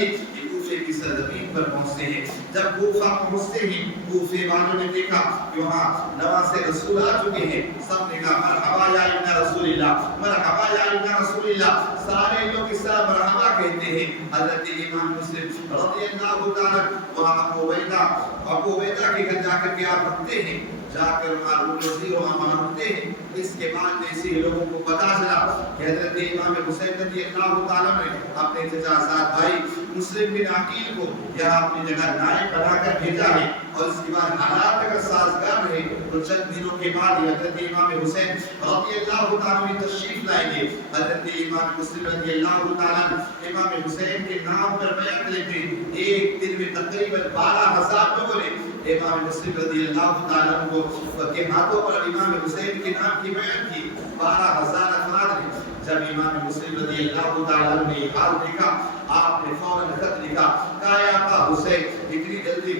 کوفے کی سرزمین پر پہنچتے ہیں۔ جب کوفہ پہنچتے ہیں، کوفے والوں نے دیکھا کہ وہاں نواسے رسول آ چکے ہیں، سب نے کہا مرحبا یا ابن رسول اللہ، مرحبا یا ابن رسول اللہ، سارے لوگ اس طرح مرحبا کہتے ہیں۔ حضرت امام مسلم رضی اللہ تعالیٰ وہاں ابو عبیدہ کے گھر جا کر کے آپ رکھتے ہیں، جا کر معلوم وزیر وہاں رکھتے ہیں۔ اس کے بعد جیسے لوگوں کو پتا چلا کہ حضرت امام حسین رضی اللہ تعالیٰ نے اپنے چچا زاد بھائی مسلم بن عقیل کو یہاں اپنی جگہ نائب بنا کر بھیجا ہے، اور اس کے بعد حالات اگر سازگار رہے تو چند دنوں کے بعد حضرت امام حسین رضی اللہ تعالیٰ نے تشریف لائیں گے۔ حضرت امام مسلم رضی اللہ تعالیٰ امام حسین کے نام پر بیعت لیتے، ایک دن میں تقریباً 12,000 لوگوں نے امام مسلم رضی اللہ تعالیٰ کو کے ہاتھوں پر امام حسین کے نام کی بیعت کی، 12,000 افراد نے۔ جب امام مسلم رضی اللہ تعالیٰ نے یہ حال دیکھا، آپ نے فوراً خط لکھا، کہا آقا حسین اتنی جلدی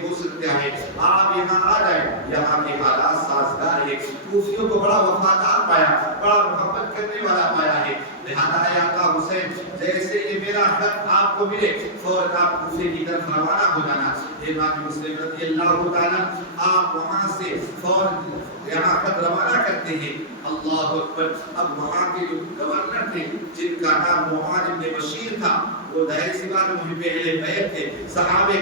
کیا ہے، آپ یہاں آ جائیں، یہاں کے حالات سازگار ہے۔ کوفیوں کو بڑا وفادار پایا، بڑا محبت کرنے والا پایا ہے، لہذا اے آقا حسین جیسے یہ میرا خط آپ کو ملے فوراً آپ کوفے کی طرف روانہ ہو جانا۔ امام مسلم رضی اللہ تعالیٰ آپ وہاں سے فوراً یہاں خط روانہ کرتے ہیں۔ اللہ اکبر! اب وہاں کے جو گورنر تھے جن کا نام نعمان بن بشیر تھا، وہ ظاہر سی بات محب اہل بیت تھے، صحابی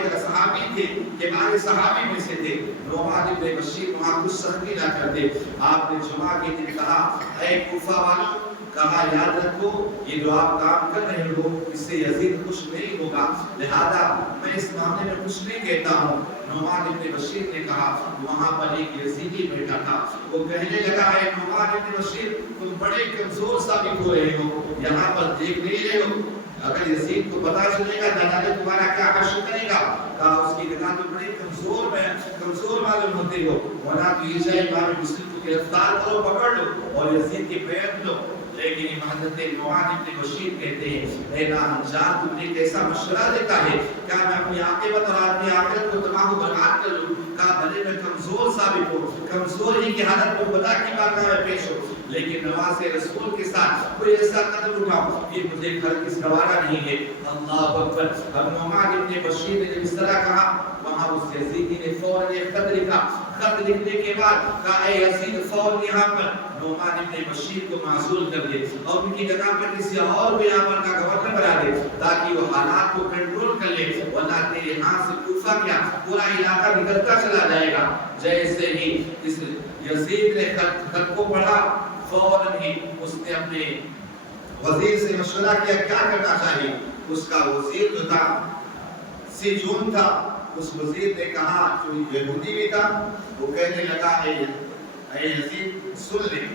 تھے، کبار صحابی میں سے تھے۔ نعمان بن بشیر وہاں کچھ سختی نہ کرتے۔ آپ نے جمعہ کے دن کہا، اے کوفہ والوں، کہا یاد رکھو یہ جو آپ کام کر رہے ہو اس سے یزید خوش نہیں ہوگا، لہذا میں اس معاملے میں کچھ نہیں کہتا ہوں۔ نعمان بن بشیر نے کہا، وہاں پر ایک یزیدی بیٹھا تھا، وہ کہنے لگا، اے نعمان بن بشیر تم بڑے کمزور ثابت ہو رہے ہو، یہاں پر دیکھ نہیں رہے ہو، اگر یزید کو پتا چلے گا جناب تمہارا کیا حشر کرے گا؟ کہا اس کی نگاہ تو بڑے کمزور معلوم ہوتے ہو، ورنہ تو یہ چاہے امام مسلم کو گرفتار کرو، پکڑ لو اور یزید کی بیعت لو۔ لیکن حضرت نعمان بن بشیر کہتے ہیں، اے ناجان تم نے کیسا مشورہ دیتا ہے، کیا میں اپنی عاقبت اور اپنی آخرت کو تمام کو برباد کر لوں؟ کہا بھلے میں کمزور ثابت ہوں، کمزوری کی حالت میں خدا کی بارگاہ میں پیش ہوں، لیکن نواز رسول کے ساتھ کوئی ایسا قدم اٹھاؤ یہ مجھے ہرگز گوارا نہیں ہے۔ اللہ اکبر! اب نعمان بن بشیر نے جب اس طرح کہا، وہاں اس یزیدی نے فوراً ایک خط لکھا۔ خط لکھنے کے بعد کہا، اے یزید فوراً یہاں پر نعمان بن بشیر کو معزول کر دے اور ان کی جگہ پر کسی اور کو یہاں پر کا گورنر بنا دے تاکہ وہ حالات کو کنٹرول کر لے، ورنہ تیرے ہاتھ سے کوفہ کیا پورا علاقہ بگڑتا چلا جائے گا۔ جیسے ہی اس یزید نے خط کو پڑھا، فوراً ہی اس نے اپنے وزیر سے مشورہ کیا کیا کرنا چاہیے۔ اس کا وزیر جو تھا سیجون تھا، اس وزیر نے کہا، جو یہودی بھی تھا، وہ کہنے لگا، اے یزید سن لے،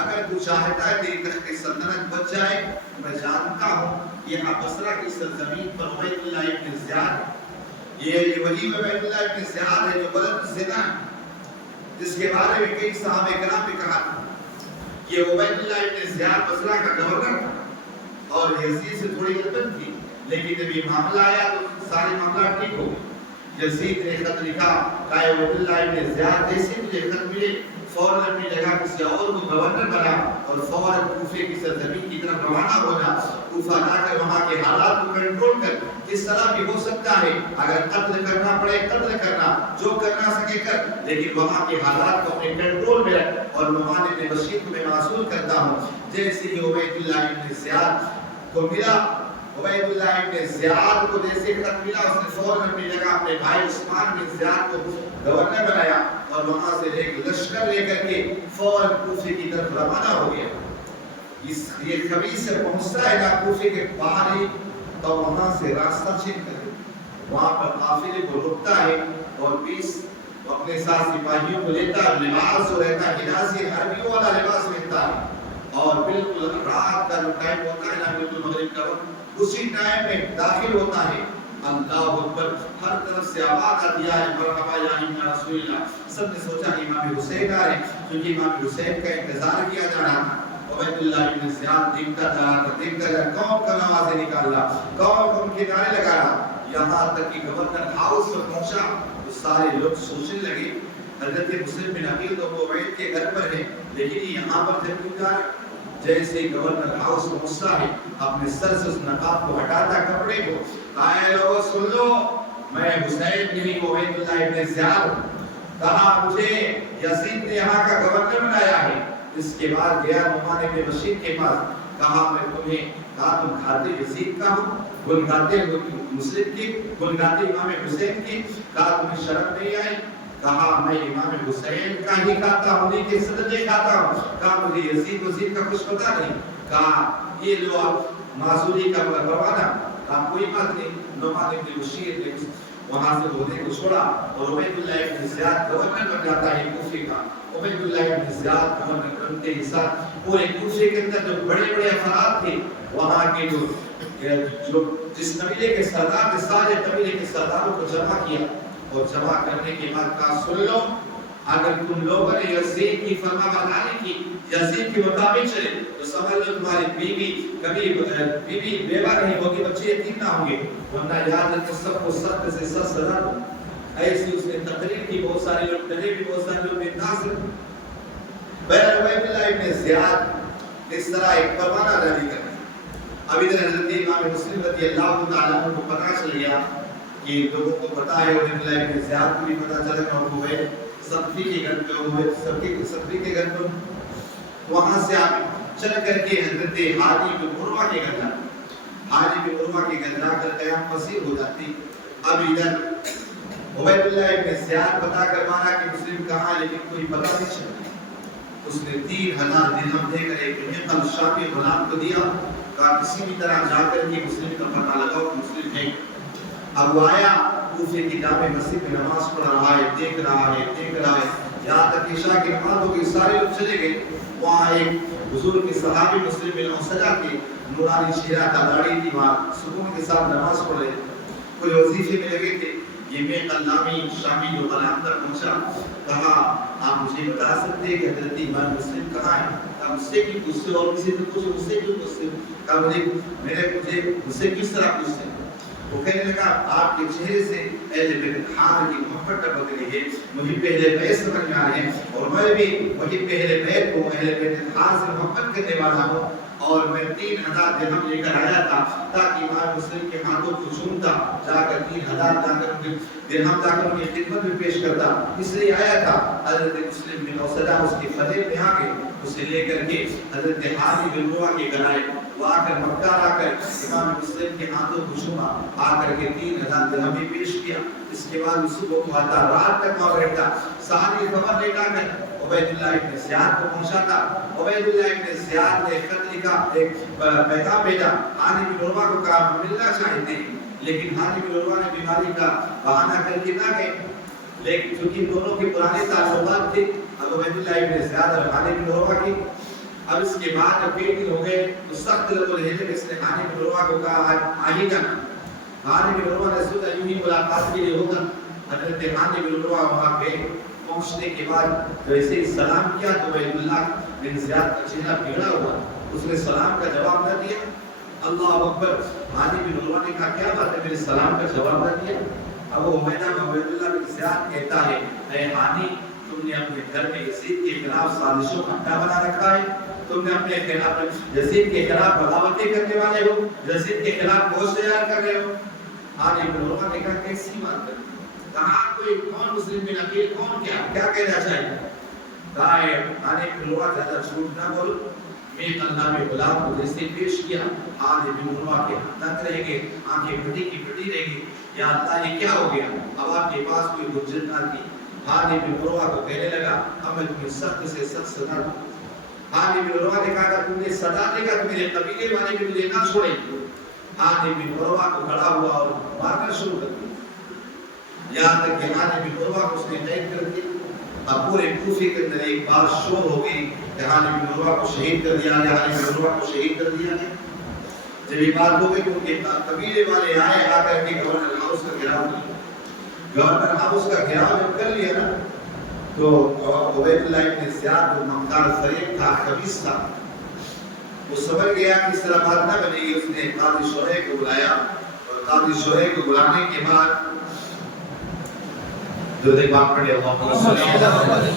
اگر تو چاہتا ہے تیری تخت سلطنت بچ جائے، میں جانتا ہوں یہ بصرہ کی سرزمین پر عبید اللہ ابن زیاد، یہ وہی عبید اللہ ابن زیاد ہے جو ولد الزنا ہے، جس کے بارے میں کئی صحابہ کرام نے کہا تھا۔ یہ عبید اللہ ابن زیاد بصرہ کا گورنر تھا اور یزید سے تھوڑی غلطن تھی، لیکن جب یہ معاملہ آیا تو سارے معاملات ٹھیک ہو گئے۔ یزید نے خط لکھا، کہا عبید اللہ ابن زیاد جیسے مجھے خط ملے فوراً اپنی جگہ کسی اور کو گورنر بنا اور فوراً کوفے کی سرزمین کی طرف روانہ ہونا، کوفہ جا کر وہاں کے حالات کو کنٹرول کر، جس طرح بھی ہو سکتا ہے اگر قتل کرنا پڑے قتل کرنا، جو کرنا سکے کر، لیکن وہاں کے حالات کو اپنے کنٹرول میں رکھ۔ اور نعمان بن بشیر کو میں معزول کرتا ہوں۔ جیسے ہی عبید اللہ ابن زیاد کو ملا، عبید اللہ ابن زیاد کو جیسے خط ملا، اس نے فوراً اپنی جگہ اپنے بھائی عثمان بن زیاد کو گورنر بنایا اور وہاں سے ایک لشکر لے کر کے فوراً کوفے کی طرف روانہ ہو گیا۔ یہ خبیث سے پہنچتا ہے نا کوفے کے باہر ہی، تو وہاں سے راستہ چھین کر وہاں پر قافلے کو رکتا ہے اور 20 اپنے ساتھ سپاہیوں کو لیتا ہے، لباس جو رہتا ہے حجازی عربیوں والا لباس رہتا ہے، اور بالکل رات کا جو ٹائم ہوتا ہے نا بالکل مغرب کا وقت، اسی ٹائم میں داخل ہوتا ہے۔ اللہ اکبر! ہر طرف سے آواز آتی ہے، مرحبا یا امام رسول اللہ۔ سب نے سوچا امام حسین آ رہے ہیں، کیونکہ امام حسین کا انتظار کیا جا رہا تھا۔ عبید اللہ ابن زیاد دیکھتا جا رہا تھا، دیکھتا جا رہا، قوم کا نوازے نکال رہا، قوم کو ان کے نعرے لگا رہا، یہاں تک کہ گورنر ہاؤس میں پہنچا تو سارے لوگ سوچنے لگے حضرت مسلم بن عقیل تو وہ عبید کے گھر پر ہے، لیکن یہاں پر جب کیوں جا رہا؟ جیسے گورنر ہاؤس میں پہنچتا ہے، اپنے سر سے اس نقاب کو ہٹاتا کپڑے کو، آئے لوگوں سن لو، میں حسین نہیں عبید اللہ ابن زیاد، کہا مجھے یزید نے یہاں کا گورنر بنایا ہے۔ اس کے بعد گیا نعمان بن بشیر کے پاس، کہا میں تمہیں، کہا تم کھاتے یزید کا ہو، گن گاتے مسلم کی، گن گاتے امام حسین کی، کہا تمہیں شرم نہیں آئی؟ کہا میں امام حسین کا ہی کھاتا ہوں، انہیں کے صدقے کھاتا ہوں۔ کہا مجھے یزید وزید کا کچھ پتا نہیں۔ کہا یہ لو آپ معذوری کا پروانہ، کہا کوئی بات نہیں۔ نعمان بن بشیر نے وہاں سے ہونے کو چھوڑا اور عبید اللہ ابن زیاد گورنر بن جاتا ہے کوفے کا۔ عبید اللہ ابن زیاد گورنر بنتے ہی ساتھ پورے کوفے کے اندر جو بڑے بڑے افراد تھے، وہاں کے جو جس قبیلے کے سردار تھے، سارے قبیلے کے سرداروں کو جمع کیا اور جمع کرنے کے بعد کہا سن لو، اگر تم لوگوں نے یزید کی فرما برداری کی، یزید کے مطابق چلے تو سمجھ لو تمہاری بیوی کبھی بیوی بیوہ نہیں ہوگی، بچے یتیم نہ ہوں گے، ورنہ یاد رکھو سب کو سخت سے سخت سزا دو۔ ایسی اس نے تقریر کی، بہت سارے لوگ ڈرے بھی، بہت سارے لوگ متاثر۔ بہرحال عبید اللہ ابن زیاد اس طرح ایک فرمانہ جاری کر دیا۔ اب ادھر حضرت امام مسلم رضی اللہ تعالیٰ عنہ کو پتہ چل گیا کہ لوگوں کو پتہ ہے، عبید اللہ ابن زیاد کو بھی پتہ چلا کہ وہ ہوئے صفی کے گھر پہ ہوئے، صفی کے گھر پہ وہاں سے آپ چل کر کے حضرت حاجی بن عروہ کے گھر جاتے، حاجی بن عروہ کے گھر جا کر قیام پذیر ہو جاتی۔ اب ادھر عبید اللہ ابن زیاد پتہ کروانا کہ مسلم کہاں ہے، لیکن کوئی پتہ نہیں چلا۔ اس نے 3000 درہم دے کر ایک نقل شامی غلام کو دیا، کہا کسی بھی طرح جا کر کے مسلم کا پتہ لگاؤ کہ مسلم ہے۔ اب وہ آیا، کوفے کی جامع مسجد میں نماز پڑھ رہا ہے، دیکھ رہا ہے، یہاں تک عشاء کی نماز ہو گئی، سارے لوگ چلے گئے۔ وہاں ایک حضور کے صحابی مسلم بن سجا کے نورانی چہرہ کا داڑھی تھی، وہاں سکون کے ساتھ نماز پڑھ رہے تھے، کوئی وظیفے میں لگے تھے۔ یہ میں قلامی شامی جو غلام تک پہنچا، کہا آپ مجھے بتا سکتے ہیں کہ حضرت امام مسلم کہاں ہے؟ کہا مجھ سے کیوں پوچھتے اور کسی سے پوچھو، مجھ سے کیوں پوچھتے؟ کہا مجھ سے کس طرح پوچھتے؟ وہ کہنے لگا آپ کے چہرے سے اہل بیت حاضر کی محبت ٹپک رہی ہے، مجھے پہلے بیت سمجھ میں آ رہے ہیں، اور میں بھی وہی پہلے بیت کو اہل بیت حاضر سے محبت کرنے والا ہوں، اور میں 3000 درہم لے کر آیا تھا تاکہ امام مسلم کے ہاتھوں کو چومتا، جا کر 3000 درہم جا کر ان کی خدمت میں پیش کرتا، اس لیے آیا تھا۔ حضرت مسلم بن اوسدا اس کی فضیلت میں آ گئے، اسے لے کر کے حضرت حاجی بن عروہ کے گھر آئے، وہ آ کر مکہ آ کر امام مسلم کے ہاتھوں کو چوما، آ کر کے 3000 درہم بھی پیش کیا۔ اس کے بعد صبح کو آتا، رات تک وہاں بیٹھا، ساری خبر لے کر عبید اللہ ابن زیاد کو پہنچاتا۔ عبید اللہ ابن زیاد نے خط لکھا، ایک پیغام بھیجا، حاجی بن عروہ کو کہا ہم ملنا چاہتے ہیں، لیکن حاجی بن عروہ نے بیماری کا بہانہ کر کے نہ گئے، لیکن چونکہ دونوں کے پرانے تعلقات تھے، اب عبید اللہ ابن زیاد اور حاجی بن عروہ کی۔ اب اس کے بعد جب 2 دن ہو گئے تو سخت لطف اس نے حاجی بن عروہ کو کہا آئیے گا۔ حاجی بن عروہ نے سوچا یوں ہی ملاقات کے لیے ہوگا۔ حضرت حاجی بن عروہ وہاں گئے، پہنچنے کے بعد جیسے ہی سلام کیا تو عبید اللہ بن زیاد کا چہرہ بگڑا ہوا، اس نے سلام کا جواب نہ دیا۔ اللہ اکبر، حاجی بن عروہ نے کہا کیا بات ہے میرے سلام کا جواب نہ دیا؟ اب عبید اللہ بن زیاد کہتا ہے اے حاجی تم نے اپنے گھر میں یزید کے خلاف سازشوں کا اڈا بنا رکھا ہے، تم نے اپنے خلاف یزید کے خلاف بغاوتیں کرنے والے ہو، یزید کے خلاف فوج تیار کر رہے ہو۔ حاجی بن عروہ نے کہا کیسی بات کرتے؟ کہا کوئی کون مسلم بن عقیل کون کیا کہنا چاہیے؟ کہا حاجی بن عروہ زیادہ جھوٹ نہ بولو، میں اللہ میں غلام کو جیسے پیش کیا، حاجی بن عروہ کے ہاتھ رہ گئے، آنکھیں پھٹی کی پھٹی رہ گئی، یا اللہ یہ کیا ہو گیا؟ اب آپ کے پاس کوئی حجت نہ تھی۔ حاجی بن عروہ کو کہنے لگا اب میں تمہیں سخت سے سخت سزا دوں۔ حاجی بن عروہ نے کہا اگر تم نے سزا دے گا تو میرے قبیلے والے بھی مجھے نہ چھوڑیں گے۔ حاجی بن عروہ کو کھڑا ہوا اور مارنا شروع کر دیا، یہاں تک کہ حاجی بن عروہ کو اس نے قید کر دیا۔ اب پورے کوفے کے اندر ایک بات شور ہو گئی کہ حاجی بن عروہ کو شہید کر دیا گیا، حاجی بن عروہ کو شہید کر دیا گیا۔ جب یہ بات ہو گئی تو ان کے قبیلے والے آئے، آ کر کے گورنر ہاؤس کا گھیراؤ کیا۔ گورنر ہاؤس کا گھیراؤ جب کر لیا نا تو عبید اللہ ابن زیاد جو مکار فریب تھا، خبیث تھا، وہ سمجھ گیا کہ اس طرح بات نہ بنے گی۔ اس نے قاضی شریح کو بلایا، اور قاضی شریح کو بلانے کے بعد جو دیکھ باپ پڑھے اللہم صلی اللہ علیہ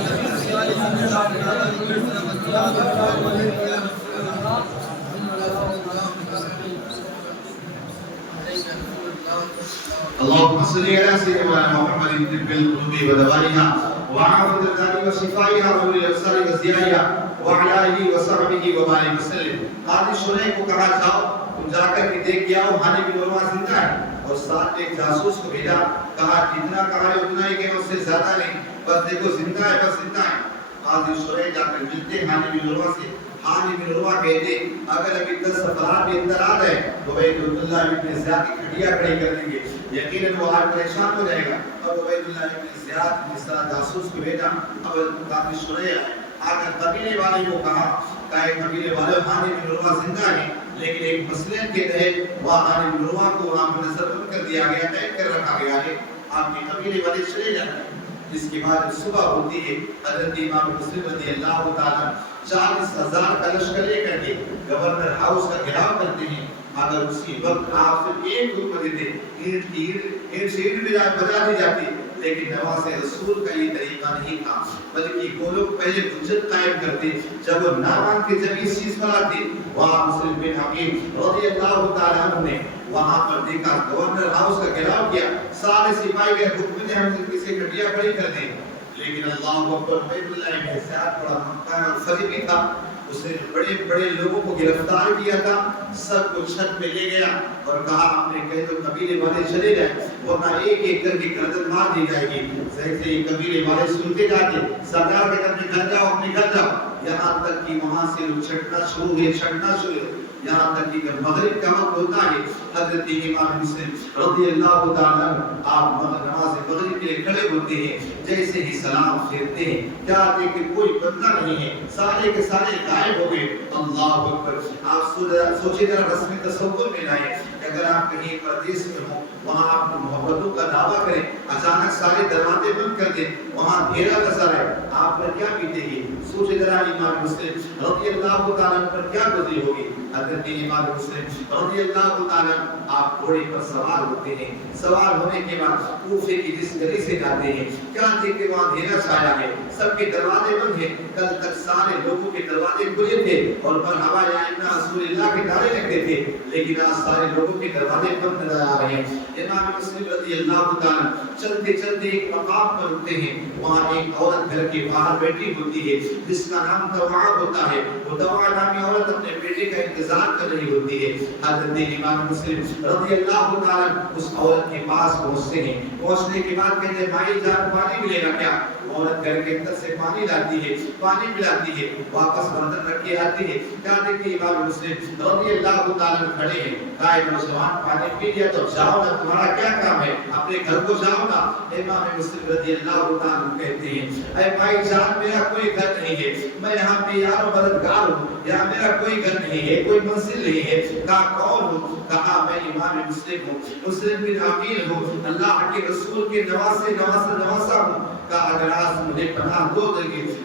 اللهم صل على سيدنا محمد طب القلوب ودوائها وعافية الأبدان وشفائها ونور الأبصار وضيائها وعلى آله وصحبه وبارك وسلم۔ قاضی شریح کو کہا جاؤ تم جا کر کے دیکھ کے آؤ حاجی بن عروہ زندہ ہے، اور ساتھ ایک جاسوس کو بھیجا، کہا جتنا کہا ہے اتنا ہی کہ اس سے زیادہ نہیں، بس دیکھو زندہ ہے، بس زندہ ہے۔ قاضی شریح جا کر ملتے حاجی بن عروہ سے، حاجی بن عروہ کہتے اگر ابھی 10 افراد بھی اندر آ گئے تو عبید اللہ ابن زیاد کی کھڑیاں کھڑی کر دیں گے، یقیناً وہ آج پریشان ہو جائے گا۔ اب عبید اللہ ابن زیاد نے اس طرح جاسوس کو بھیجا، اب قاضی شریح آ کر قبیلے والے کو کہا کہ قبیلے والے حاجی بن عروہ زندہ ہیں، لیکن ایک مسئلے کے تحت وہ حاجی بن عروہ کو وہاں پر نظر بند کر دیا گیا، قید کر رکھا گیا ہے، آپ کے قبیلے والے چلے جاتے ہیں۔ اس کے بعد صبح ہوتی ہے، حضرت امام مسلم رضی اللہ تعالیٰ 40,000 کا لشکر لے کر کے گورنر ہاؤس کا گھیراؤ کرتے ہیں۔ اگر اسی وقت آپ صرف ایک حکم دیتے، اینٹ سے اینٹ بجا دی جاتی، لیکن نواز رسول کا یہ طریقہ نہیں تھا، بلکہ وہ لوگ پہلے حجت قائم کرتے، جب وہ نہ مانتے، جب اس چیز پر آتے، وہاں مسلم بن عقیل رضی اللہ تعالیٰ عنہ نے وہاں پر دیکھا، گورنر ہاؤس کا گھیراؤ کیا، سارے سپاہی کے حکم دے ہم کسی گھٹیا کھڑی کر دیں، لیکن اللہ اکبر عبید اللہ ابن زیاد بڑا مکہ فریقی تھا، اس نے بڑے بڑے لوگوں کو گرفتار کیا تھا، سب کو چھت پہ لے گیا اور کہا آپ نے کہے تو قبیلے والے چلے جائیں ورنہ ایک ایک کر کے گردن مار دی جائے گی۔ صحیح سے قبیلے والے سنتے جاتے، سردار کہتے اپنے گھر جاؤ، اپنے گھر جاؤ، یہاں تک کہ وہاں سے لوگ چھٹنا شروع ہوئے، چھٹنا شروع ہوئے، یہاں تک کہ جب مغرب کا وقت ہوتا ہے، حضرت امام مسلم رضی اللہ تعالیٰ آپ نماز مغرب کے لیے کھڑے ہوتے ہیں، جیسے ہی سلام پھیرتے ہیں، کیا کہ کوئی بندہ نہیں ہے، سارے کے سارے غائب ہو گئے۔ اللہ اکبر! آپ سوچے ذرا رسم تصور میں لائیں، اگر آپ کہیں پردیس میں ہوں، وہاں آپ محبتوں کا دعویٰ کریں، اچانک سارے دروازے بند کر دیں، وہاں اندھیرا نظر آئے، آپ پر کیا بیتے گی؟ سوچے ذرا امام مسلم رضی اللہ تعالیٰ پر کیا گزری ہوگی۔ حضرت امام مسلم رضی اللہ تعالیٰ آپ گھوڑے پر سوار ہوتے ہیں، سوار ہونے کے بعد کوفے کی جس گلی سے جاتے ہیں، کیا دیکھ کے وہاں اندھیرا چھایا ہے، سب کے دروازے بند ہیں، کل تک سارے لوگوں کے دروازے کھلے تھے اور مرحبا یا ابن رسول اللہ کے نعرے لگتے تھے، لیکن آج سارے لوگوں کے دروازے بند نظر آ رہے ہیں۔ امام مسلم رضی اللہ تعالیٰ چلتے چلتے ایک مقام پر رکتے ہیں، وہاں ایک عورت گھر کے باہر بیٹھی ہوتی ہے جس کا نام دوا ہوتا ہے، وہ دوا نامی عورت اپنے بیٹے کا انتظار کر رہی ہوتی ہے۔ حضرت امام مسلم رضی اللہ تعالیٰ اس عورت کے پاس پہنچتے ہیں، پہنچنے کے بعد کہتے ہیں بھائی جان پانی ملے گا کیا؟ عورت گھر کے اندر سے پانی لاتی ہے، پانی پلاتی ہے، واپس برتن رکھ کے آتی ہے، کیا دیکھتے امام مسلم رضی اللہ تعالیٰ کھڑے ہیں، کہا نوجوان پانی پی لیا تو جاؤ نا، تمہارا کیا کام ہے، اپنے گھر کو جاؤ نا۔ امام مسلم رضی اللہ تعالیٰ کہتے ہیں اے بھائی جان میرا کوئی گھر نہیں ہے، میں یہاں پہ یار و مددگار ہوں، یہاں میرا کوئی گھر نہیں ہے، کوئی منزل نہیں ہے۔ کہا کون ہوں؟ کہا میں امام مسلم ہوں، مسلم بن عقیل ہوں، اللہ کے رسول کے نواسا ہوں۔ کہا اگر آج مجھے پناہ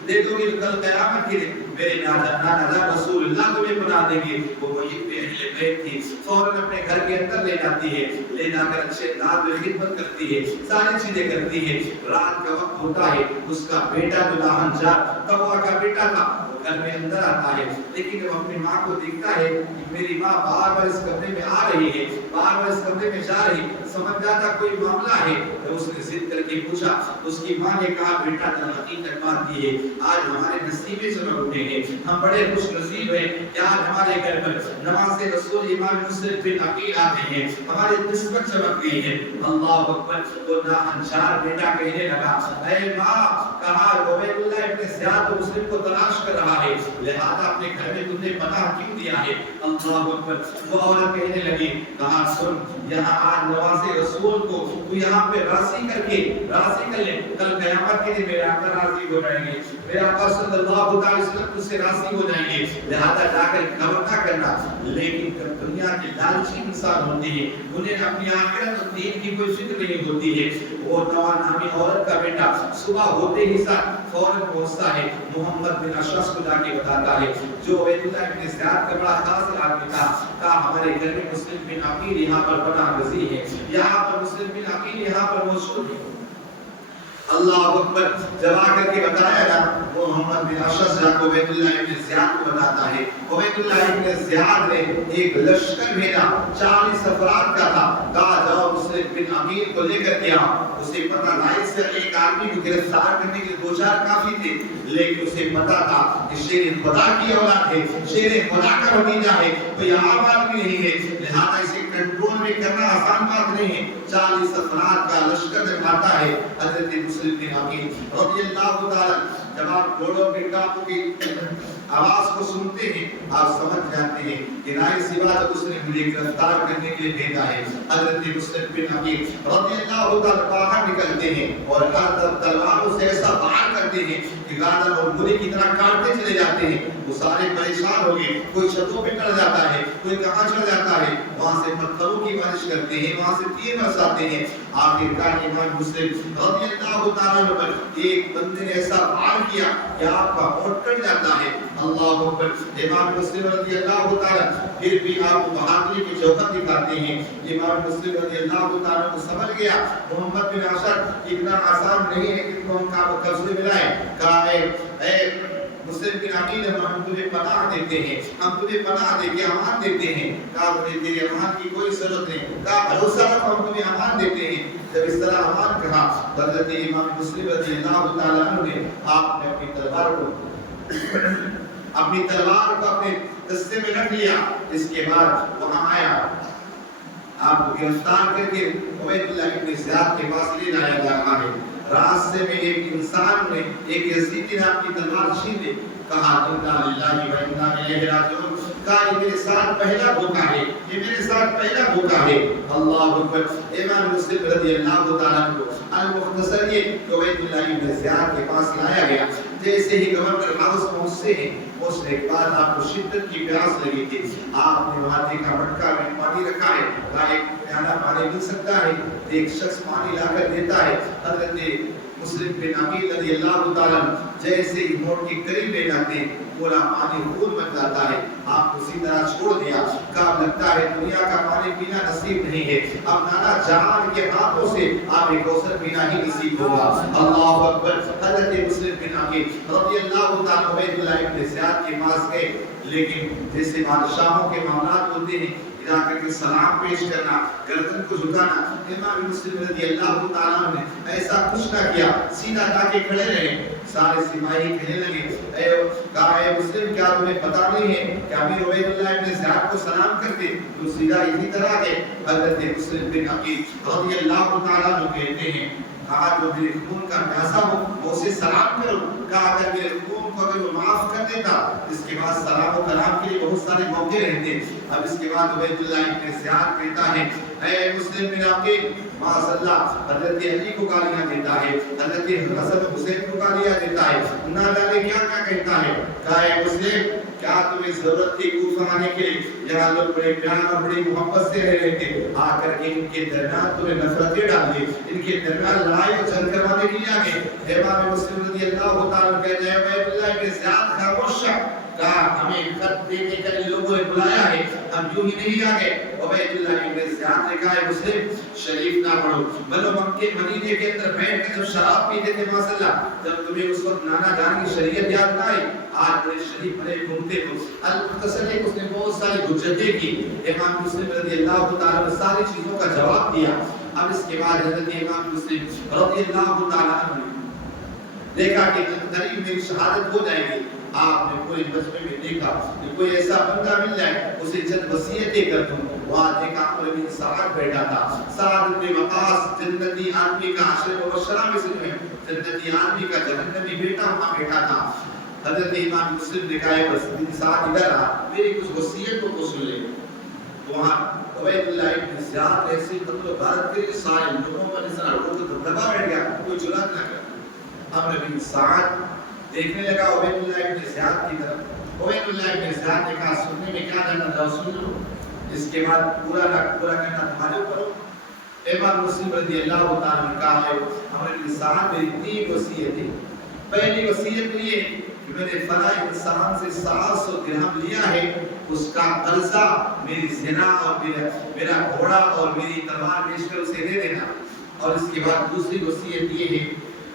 دے دو گے تو کل قیامت کے دن میرے نانا رسول اللہ تمہیں پناہ دیں گے۔ وہ وہی پہ اہل بیت تھی، فوراً اپنے گھر کے اندر لے جاتی ہے، لے جا کر اچھے ناد میں خدمت کرتی ہے، ساری چیزیں کرتی ہے۔ رات کا وقت ہوتا ہے، اس کا بیٹا جو لاہن جار کوا کا بیٹا تھا گھر میں اندر آتا ہے، لیکن جب اپنی ماں کو دیکھتا ہے کہ میری ماں بار بار اس کمرے میں آ رہی ہے، بار بار اس کمرے میں جا رہی، سمجھ جاتا کوئی معاملہ ہے، تو اس نے ضد کر کے پوچھا، اس کی ماں نے کہا بیٹا در حقیقت بات یہ ہے آج ہمارے نصیبے چمک اٹھے ہیں، ہم بڑے خوش نصیب ہیں کہ آج ہمارے گھر پر نماز رسول امام مسلم بن عقیل آتے ہیں، ہماری نسبت چمک گئی ہے۔ اللہ اکبر! وہ ناہنچار بیٹا کہنے لگا اے ماں، کہا عبید اللہ ابن زیاد مسلم کو تلاش کر رہا ہے، لہذا اپنے گھر میں تم نے پناہ کیوں دیا ہے؟ اللہ اکبر! وہ عورت کہنے لگی، کہا سن یہاں آج نواز رسول کو تو یہاں پہ راضی کر لے، کل قیامت کے دن میرے آقا راضی ہو جائیں گے، میرے آقا صلی اللہ علیہ وسلم تجھ سے راضی ہو جائیں گے، لہذا جا کر گھبرا نہ کرنا۔ لیکن جب دنیا کے لالچی انسان ہوتے ہیں، انہیں اپنی آخرت اور دین کی کوئی فکر نہیں ہوتی ہے۔ وہ نوا نامی عورت کا بیٹا صبح ہوتے ہی ساتھ فوراً پہنچتا ہے، محمد بن اشعث کو جا کے بتاتا ہے، جو عبید اللہ ابن زیاد کا بڑا خاص آدمی تھا، کہا ہمارے گھر میں مسلم بن عقیل یہاں پر پناہ گزین ہے، یہاں پر مسلم بن عقیل یہاں پر موجود ہے۔ اللہ اکبر! جب آ کر کے بتایا نا، وہ محمد بن اشعث جا کو عبید اللہ ابن زیاد کو بتاتا ہے، عبید اللہ ابن زیاد نے ایک لشکر بھیجا، 40 افراد کا تھا، کہا جاؤ مسلم بن عقیل کو لے کر کے آؤ۔ اسے پتا تھا اس سے ایک آدمی کو گرفتار کرنے کے 2-4 کافی تھے، لیکن اسے پتا تھا کہ شیر خدا کی اولاد ہے، شیر خدا کا بھتیجا ہے، کوئی عام آدمی نہیں ہے، لہذا اسے کنٹرول میں کرنا آسان بات نہیں ہے۔ 40 افراد کا لشکر جب آتا ہے، حضرت مسلم بن عقیل رضی اللہ تعالیٰ جب آپ گھوڑوں کے ٹاپوں کی آواز کو سنتے ہیں، آپ سمجھ جاتے ہیں کہ ظاہر سی بات اس نے مجھے گرفتار کرنے کے لیے بھیجا ہے۔ حضرت مسلم بن عقیل رضی اللہ تعالیٰ باہر نکلتے ہیں اور ہر طرف تلواروں سے ایسا وار کرتے ہیں کہ گردن اور گولی کی طرح کاٹتے چلے جاتے ہیں۔ وہ سارے پریشان ہو گئے، کوئی چھتوں پہ چڑھ جاتا ہے، کوئی کہاں چڑھ جاتا ہے، وہاں سے پتھروں کی بارش کرتے ہیں، وہاں سے تیر برساتے ہیں۔ آخرکار امام مسلم رضی اللہ تعالیٰ عنہ پر ایک بندے نے ایسا وار کیا کہ آپ کا ہونٹ کٹ جاتا ہے۔ اللہ اکبر۔ امام مسلم رضی اللہ تعالیٰ پھر بھی آپ کو بہادری کی جوہر دکھاتے ہیں۔ امام مسلم رضی اللہ تعالیٰ کو سمجھ گیا محمد بن اسد اتنا آسان نہیں ہے کہ تم کا قبضے میں لائے، کہا اے مسلم بن عقیل ہم تجھے پناہ دیتے ہیں، ہم تجھے پناہ دے کے امان دیتے ہیں۔ کہا مجھے تیرے امان کی کوئی ضرورت نہیں، کہا بھروسہ رکھو ہم تمہیں امان دیتے ہیں۔ جب اس طرح امان کہا حضرت امام مسلم رضی اللہ تعالیٰ عنہ نے آپ نے اپنی تلوار کو اپنے دستے میں رکھ لیا۔ اس کے بعد وہاں آیا، آپ کو گرفتار کر کے عبید اللہ ابن زیاد کے پاس لے جایا جا رہا ہے۔ راستے میں ایک انسان نے، ایک یزیدی نے آپ کی تلوار چھین لی، کہا انا للہ و انا الیہ راجعون، کہا یہ میرے ساتھ پہلا دھوکہ ہے، یہ میرے ساتھ پہلا دھوکہ ہے۔ اللہ اکبر۔ امام مسلم رضی اللہ تعالیٰ عنہ کو المختصر یہ عبید اللہ ابن زیاد کے پاس لایا گیا۔ جیسے ہی گورنر ہاؤس پہنچتے ہیں، پہنچنے کے بعد آپ کو شدت کی پیاس لگی تھی، آپ نے وہاں دیکھا مٹکا میں پانی رکھا ہے، کہا ایک پیالہ پانی مل سکتا ہے؟ ایک شخص پانی لا کر دیتا ہے۔ حضرت مسلم بن عقیل رضی اللہ تعالیٰ جیسے ہی ہونٹ کے قریب لے جاتے ہیں، پورا پانی خون بن جاتا ہے، آپ کو اسی طرح چھوڑ دیا۔ کہا لگتا ہے دنیا کا پانی پینا نصیب نہیں ہے، اب نانا جہان کے ہاتھوں سے آپ کوثر پینا ہی نصیب ہوگا۔ اللہ اکبر۔ حضرت مسلم بن عقیل رضی اللہ تعالیٰ عبید اللہ ابن زیاد کے پاس گئے، لیکن جیسے بادشاہوں کے معاملات ہوتے ہیں، جا کر کے سلام پیش کرنا، گردن کو جھکانا، امام مسلم رضی اللہ تعالیٰ نے ایسا کچھ نہ کیا، سیدھا جا کے کھڑے رہے۔ سارے سپاہی کہنے لگے، کہا اے مسلم کیا تمہیں پتا نہیں ہے کہ امیر عبید اللہ ابن زیاد کو سلام کرتے تو سیدھا اسی طرح گئے۔ حضرت مسلم بن عقیل رضی اللہ تعالیٰ کہتے ہیں، کہا جو میرے خون کا پیاسا ہو وہ اسے سلام کرو۔ کہا اگر میرے خون کو اگر وہ معاف کر دیتا، اس کے بعد سلام و کلام کے لیے بہت سارے موقع رہتے۔ اب اس کے بعد عبید اللہ ابن زیاد کہتا ہے، اے مسلم بن عقیل معاذ اللہ، حضرت علی کو گالیاں دیتا ہے، حضرت حسن حسین کو گالیاں دیتا ہے، نہ جانے کیا کیا کہتا ہے۔ کہا اے مسلم کیا تمہیں ضرورت تھی کوفہ آنے کے لیے؟ یہاں لوگ بڑے پیار اور بڑی محبت سے رہ رہے تھے، آ کر کے ان کے درمیان تمہیں نفرتیں ڈال دی، ان کے درمیان لڑائی اور جنگ کروانے کے لیے آ گئے۔ امام مسلم رضی اللہ تعالیٰ کہتے ہیں عبید اللہ ابن زیاد خاموش رہا، کہا ہمیں خط دینے کے لیے لوگوں نے بلایا ہے، ہم یوں ہی نہیں آ گئے۔ عبید اللہ ابن زیاد نے کہا مسلم شریف نہ پڑھو، بنو مکے مدینے کے اندر بیٹھ کے جب شراب پیتے تھے ماشاءاللہ، جب تمہیں اس وقت نانا جان کی شریعت یاد نہ آئی، آج بڑے شریف بنے گھومتے ہو۔ المختصر اس نے بہت ساری حجتیں کی، امام مسلم رضی اللہ تعالیٰ نے ساری چیزوں کا جواب دیا۔ اب اس کے بعد حضرت امام مسلم رضی اللہ تعالیٰ نے دیکھا کہ قریب میری شہادت ہو جائے گی، آپ نے پورے مجمع میں دیکھا کہ کوئی ایسا بندہ مل جائے اسے چند وصیتیں کر دوں۔ وہاں دیکھا عمرو بن سعد بیٹھا تھا، سعد بن وقاص جنتی آدمی کا عشرہ مبشرہ میں سے جنتی آدمی کا جہنمی بیٹا وہاں بیٹھا تھا۔ حضرت امام مسلم نے کہا بس بن سعد ادھر آ، میری کچھ وصیت کو سن لے۔ وہاں عبید اللہ ابن زیاد ایسی قتل و غارت کے سارے لوگوں پر اس طرح روک دبا بیٹھ گیا، کوئی جرأت نہ کر۔ عمرو بن سعد دیکھنے لگا عبید اللہ ابن زیاد کی طرف۔ عبید اللہ ابن زیاد نے کہا سننے میں کیا جانا تھا سن لو، اس کے بعد پورا کرنا تمہارے اوپر ہو۔ امام مسلم رضی اللہ تعالیٰ نے کہا ہے عمرو بن سعد میری 3 وصیتیں، پہلی وصیت یہ کہ میں نے فلاں انسان سے 700 درہم لیا ہے، اس کا قرضہ میری زنا اور میرا گھوڑا اور میری تلوار بیچ کر اسے دے دینا۔ اور اس کے بعد دوسری وصیت یہ ہے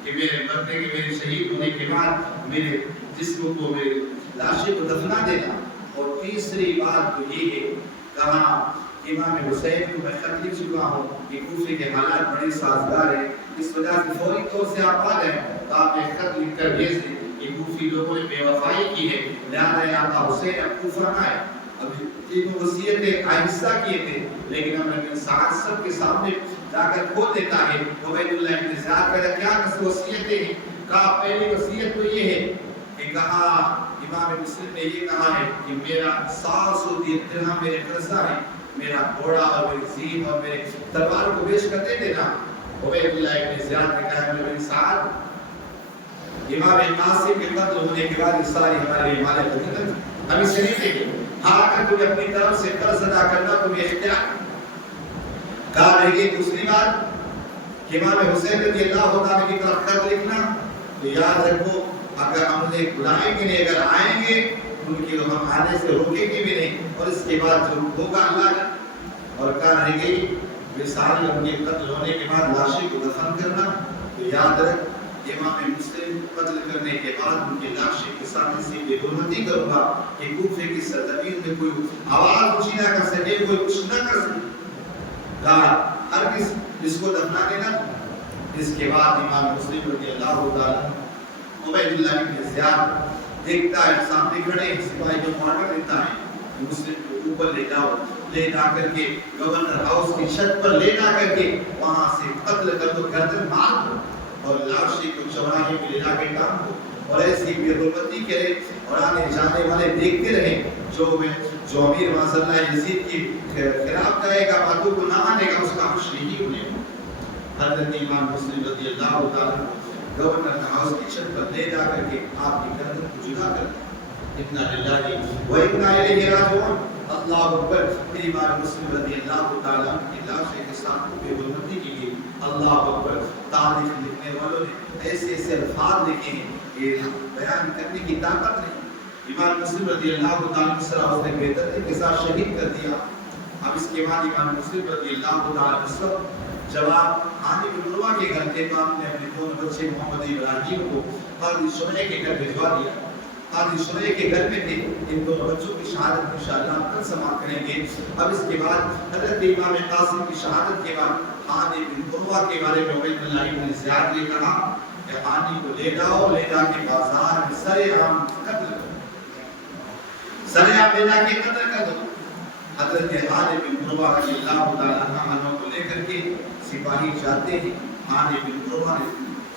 کہ میرے مرنے کے میرے شہید ہونے کے بعد میرے جسم کو میرے لاشیں کو دفنا دینا۔ اور تیسری بات تو یہ ہے، کہا امام حسین کو میں خط لکھ چکا ہوں کہ کوفے کے حالات بڑے سازگار ہیں، اس وجہ سے فوری طور سے آپ آ جائیں تو آپ ایک خط لکھ کر بھیج دیں کہ کوفی لوگوں نے بے وفائی کی ہے، لہٰذا آقا حسین اب کوفہ نہ آئے۔ اب تینوں وصیتیں آہستہ کیے تھے، لیکن عمرو بن سعد سب کے سامنے جا کر کھول دیتا ہے۔ عبید اللہ ابن زیاد کہتا کیا وصیتیں ہیں؟ کہا پہلی وصیت تو یہ ہے کہ کہا امام مسلم نے یہ کہا ہے کہ میرا 700 درہم میرے قرضہ ہے، میرا گھوڑا اور میری زین اور میرے تلوار کو بیچ کر دے دینا۔ عبید اللہ ابن زیاد نے کہا عمرو بن سعد امام قاسم کے قتل ہونے کے بعد ساری ہمارے مالک ہم اس سے نہیں دیں گے. ہاں اگر تمہیں اپنی طرف سے قرض ادا کرنا تمہیں اختیار. کہا رہے گی دوسری بات کہ امام حسین رضی اللہ عنہ کی طرف خط لکھنا تو یاد رکھو اگر ہم نے بلائیں گے نہیں اگر آئیں گے ان کی ہم آنے سے روکیں گے بھی نہیں اور اس کے بعد جو ہوگا اللہ کا. اور کہا رہے گی وصال ان کے قتل ہونے کے بعد لاشیں کو دفن کرنا تو یاد رکھ امام مسلم قتل کرنے کے بعد ان کی لاشیں کے ساتھ ایسی بے حرمتی کروں گا کہ کوفے کی سرزمین میں کوئی آواز اونچی نہ کر سکے کوئی کچھ نہ کر سکے. کہا ہر کس اس کو دفنا دینا. اس کے بعد امام مسلم رضی اللہ تعالیٰ عبید اللہ بن زیاد دیکھتا ہے سامنے کھڑے سپاہی جو آرڈر دیتا ہے مسلم کو اوپر لے جاؤ لے جا کر کے گورنر ہاؤس کی چھت پر لے جا کر کے وہاں سے قتل کر دو گردن مار دو اور لاشیں کو چوراہے میں لے جا کے ٹانگ دو اور ایسی بے حرمتی کرے اور آنے جانے والے دیکھتے رہیں جو امیر معاذ اللہ یزید کی خلاف کرے گا باتوں کو نہ مانے گا اس کا خوش نہیں ہونے. حضرت امام مسلم رضی اللہ تعالیٰ گورنر ہاؤس کی چھت پر لے جا کر کے آپ کی گردن کو جدا کر دیا. انا للہ و انا الیہ راجعون. اللہ اکبر. امام مسلم رضی اللہ تعالیٰ کی لاش کے ساتھ بے حرمتی کی گئی. اللہ اکبر. تاریخ لکھنے والوں نے ایسے ایسے الفاظ لکھے ہیں کہ بیان کرنے کی طاقت نہیں. امام مسلم رضی اللہ تعالیٰ کی صلاح اس نے بے دردی کے ساتھ شہید کر دیا. اب اس کے بعد امام مسلم رضی اللہ تعالیٰ اس وقت جواب ہانی بن عروہ کے گھر کے امام نے اپنے دونوں بچے محمد ابراہیم کو قاضی شریح کے گھر بھجوا دیا. قاضی شریح کے گھر میں تھے. ان دونوں بچوں کی شہادت انشاءاللہ کل سماعت کریں گے. اب اس کے بعد حضرت امام قاسم کی شہادت کے بعد ہانی بن عروہ کے بارے میں عبید اللہ بن زیاد نے کہا کہ ہانی کو لے جاؤ لے جا کے بازار میں سرے عام قتل کرو. سرے عام لے جا کے قتل کر دو. حضرت ہانی بن عروہ رضی اللہ تعالیٰ عنہ کو لے کر کے سپاہی جاتے ہیں. ہانی بن عروہ نے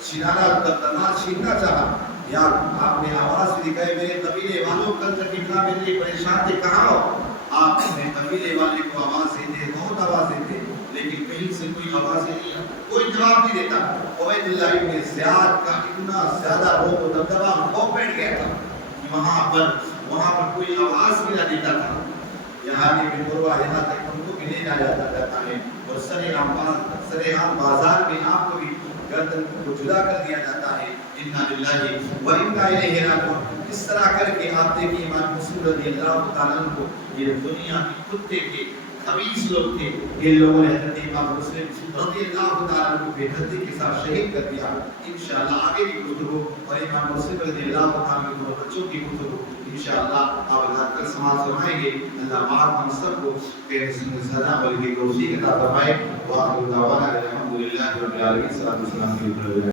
تلوار چھیننا چاہا. یا آپ نے آواز بھی دکھائی میرے قبیلے والوں کل تک اتنا میرے لیے پریشان تھے کہاں ہو. آپ نے قبیلے والے کو آواز دیتے بہت آواز دیتے لیکن کہیں سے کوئی آواز نہیں آئی کوئی جواب نہیں دیتا. عبید اللہ بن زیاد کا اتنا زیادہ روب و دبدبا خوف بیٹھ گیا تھا کہ وہاں پر کوئی آواز بھی نہ دیتا تھا. یہاں بن عروہ یہاں تک ان کو بھی لے جایا جاتا ہے اور سرے عام بازار میں آپ کو بھی گردن کو جدا کر دیا جاتا ہے. انا للہ و انا الیہ راجعون. اس طرح کر کے آپ دیکھیں امام مسلم رضی اللہ تعالیٰ عنہ کو یہ دنیا کے کتے کے خبیث لوگ تھے. ان لوگوں نے حضرت امام مسلم رضی اللہ تعالیٰ عنہ کو بے دردی کے ساتھ شہید کر دیا. انشاءاللہ آگے بھی گفتگو اور امام مسلم رضی اللہ تعالیٰ عنہ کے بچوں کی گفتگو انشاءاللہ آپ حضرات کل سماعت فرمائیں گے. اللہ پاک ہم سب کو خیر سلام اور توفیق عطا فرمائے. وآخر دعوانا الحمد للہ رب العالمین.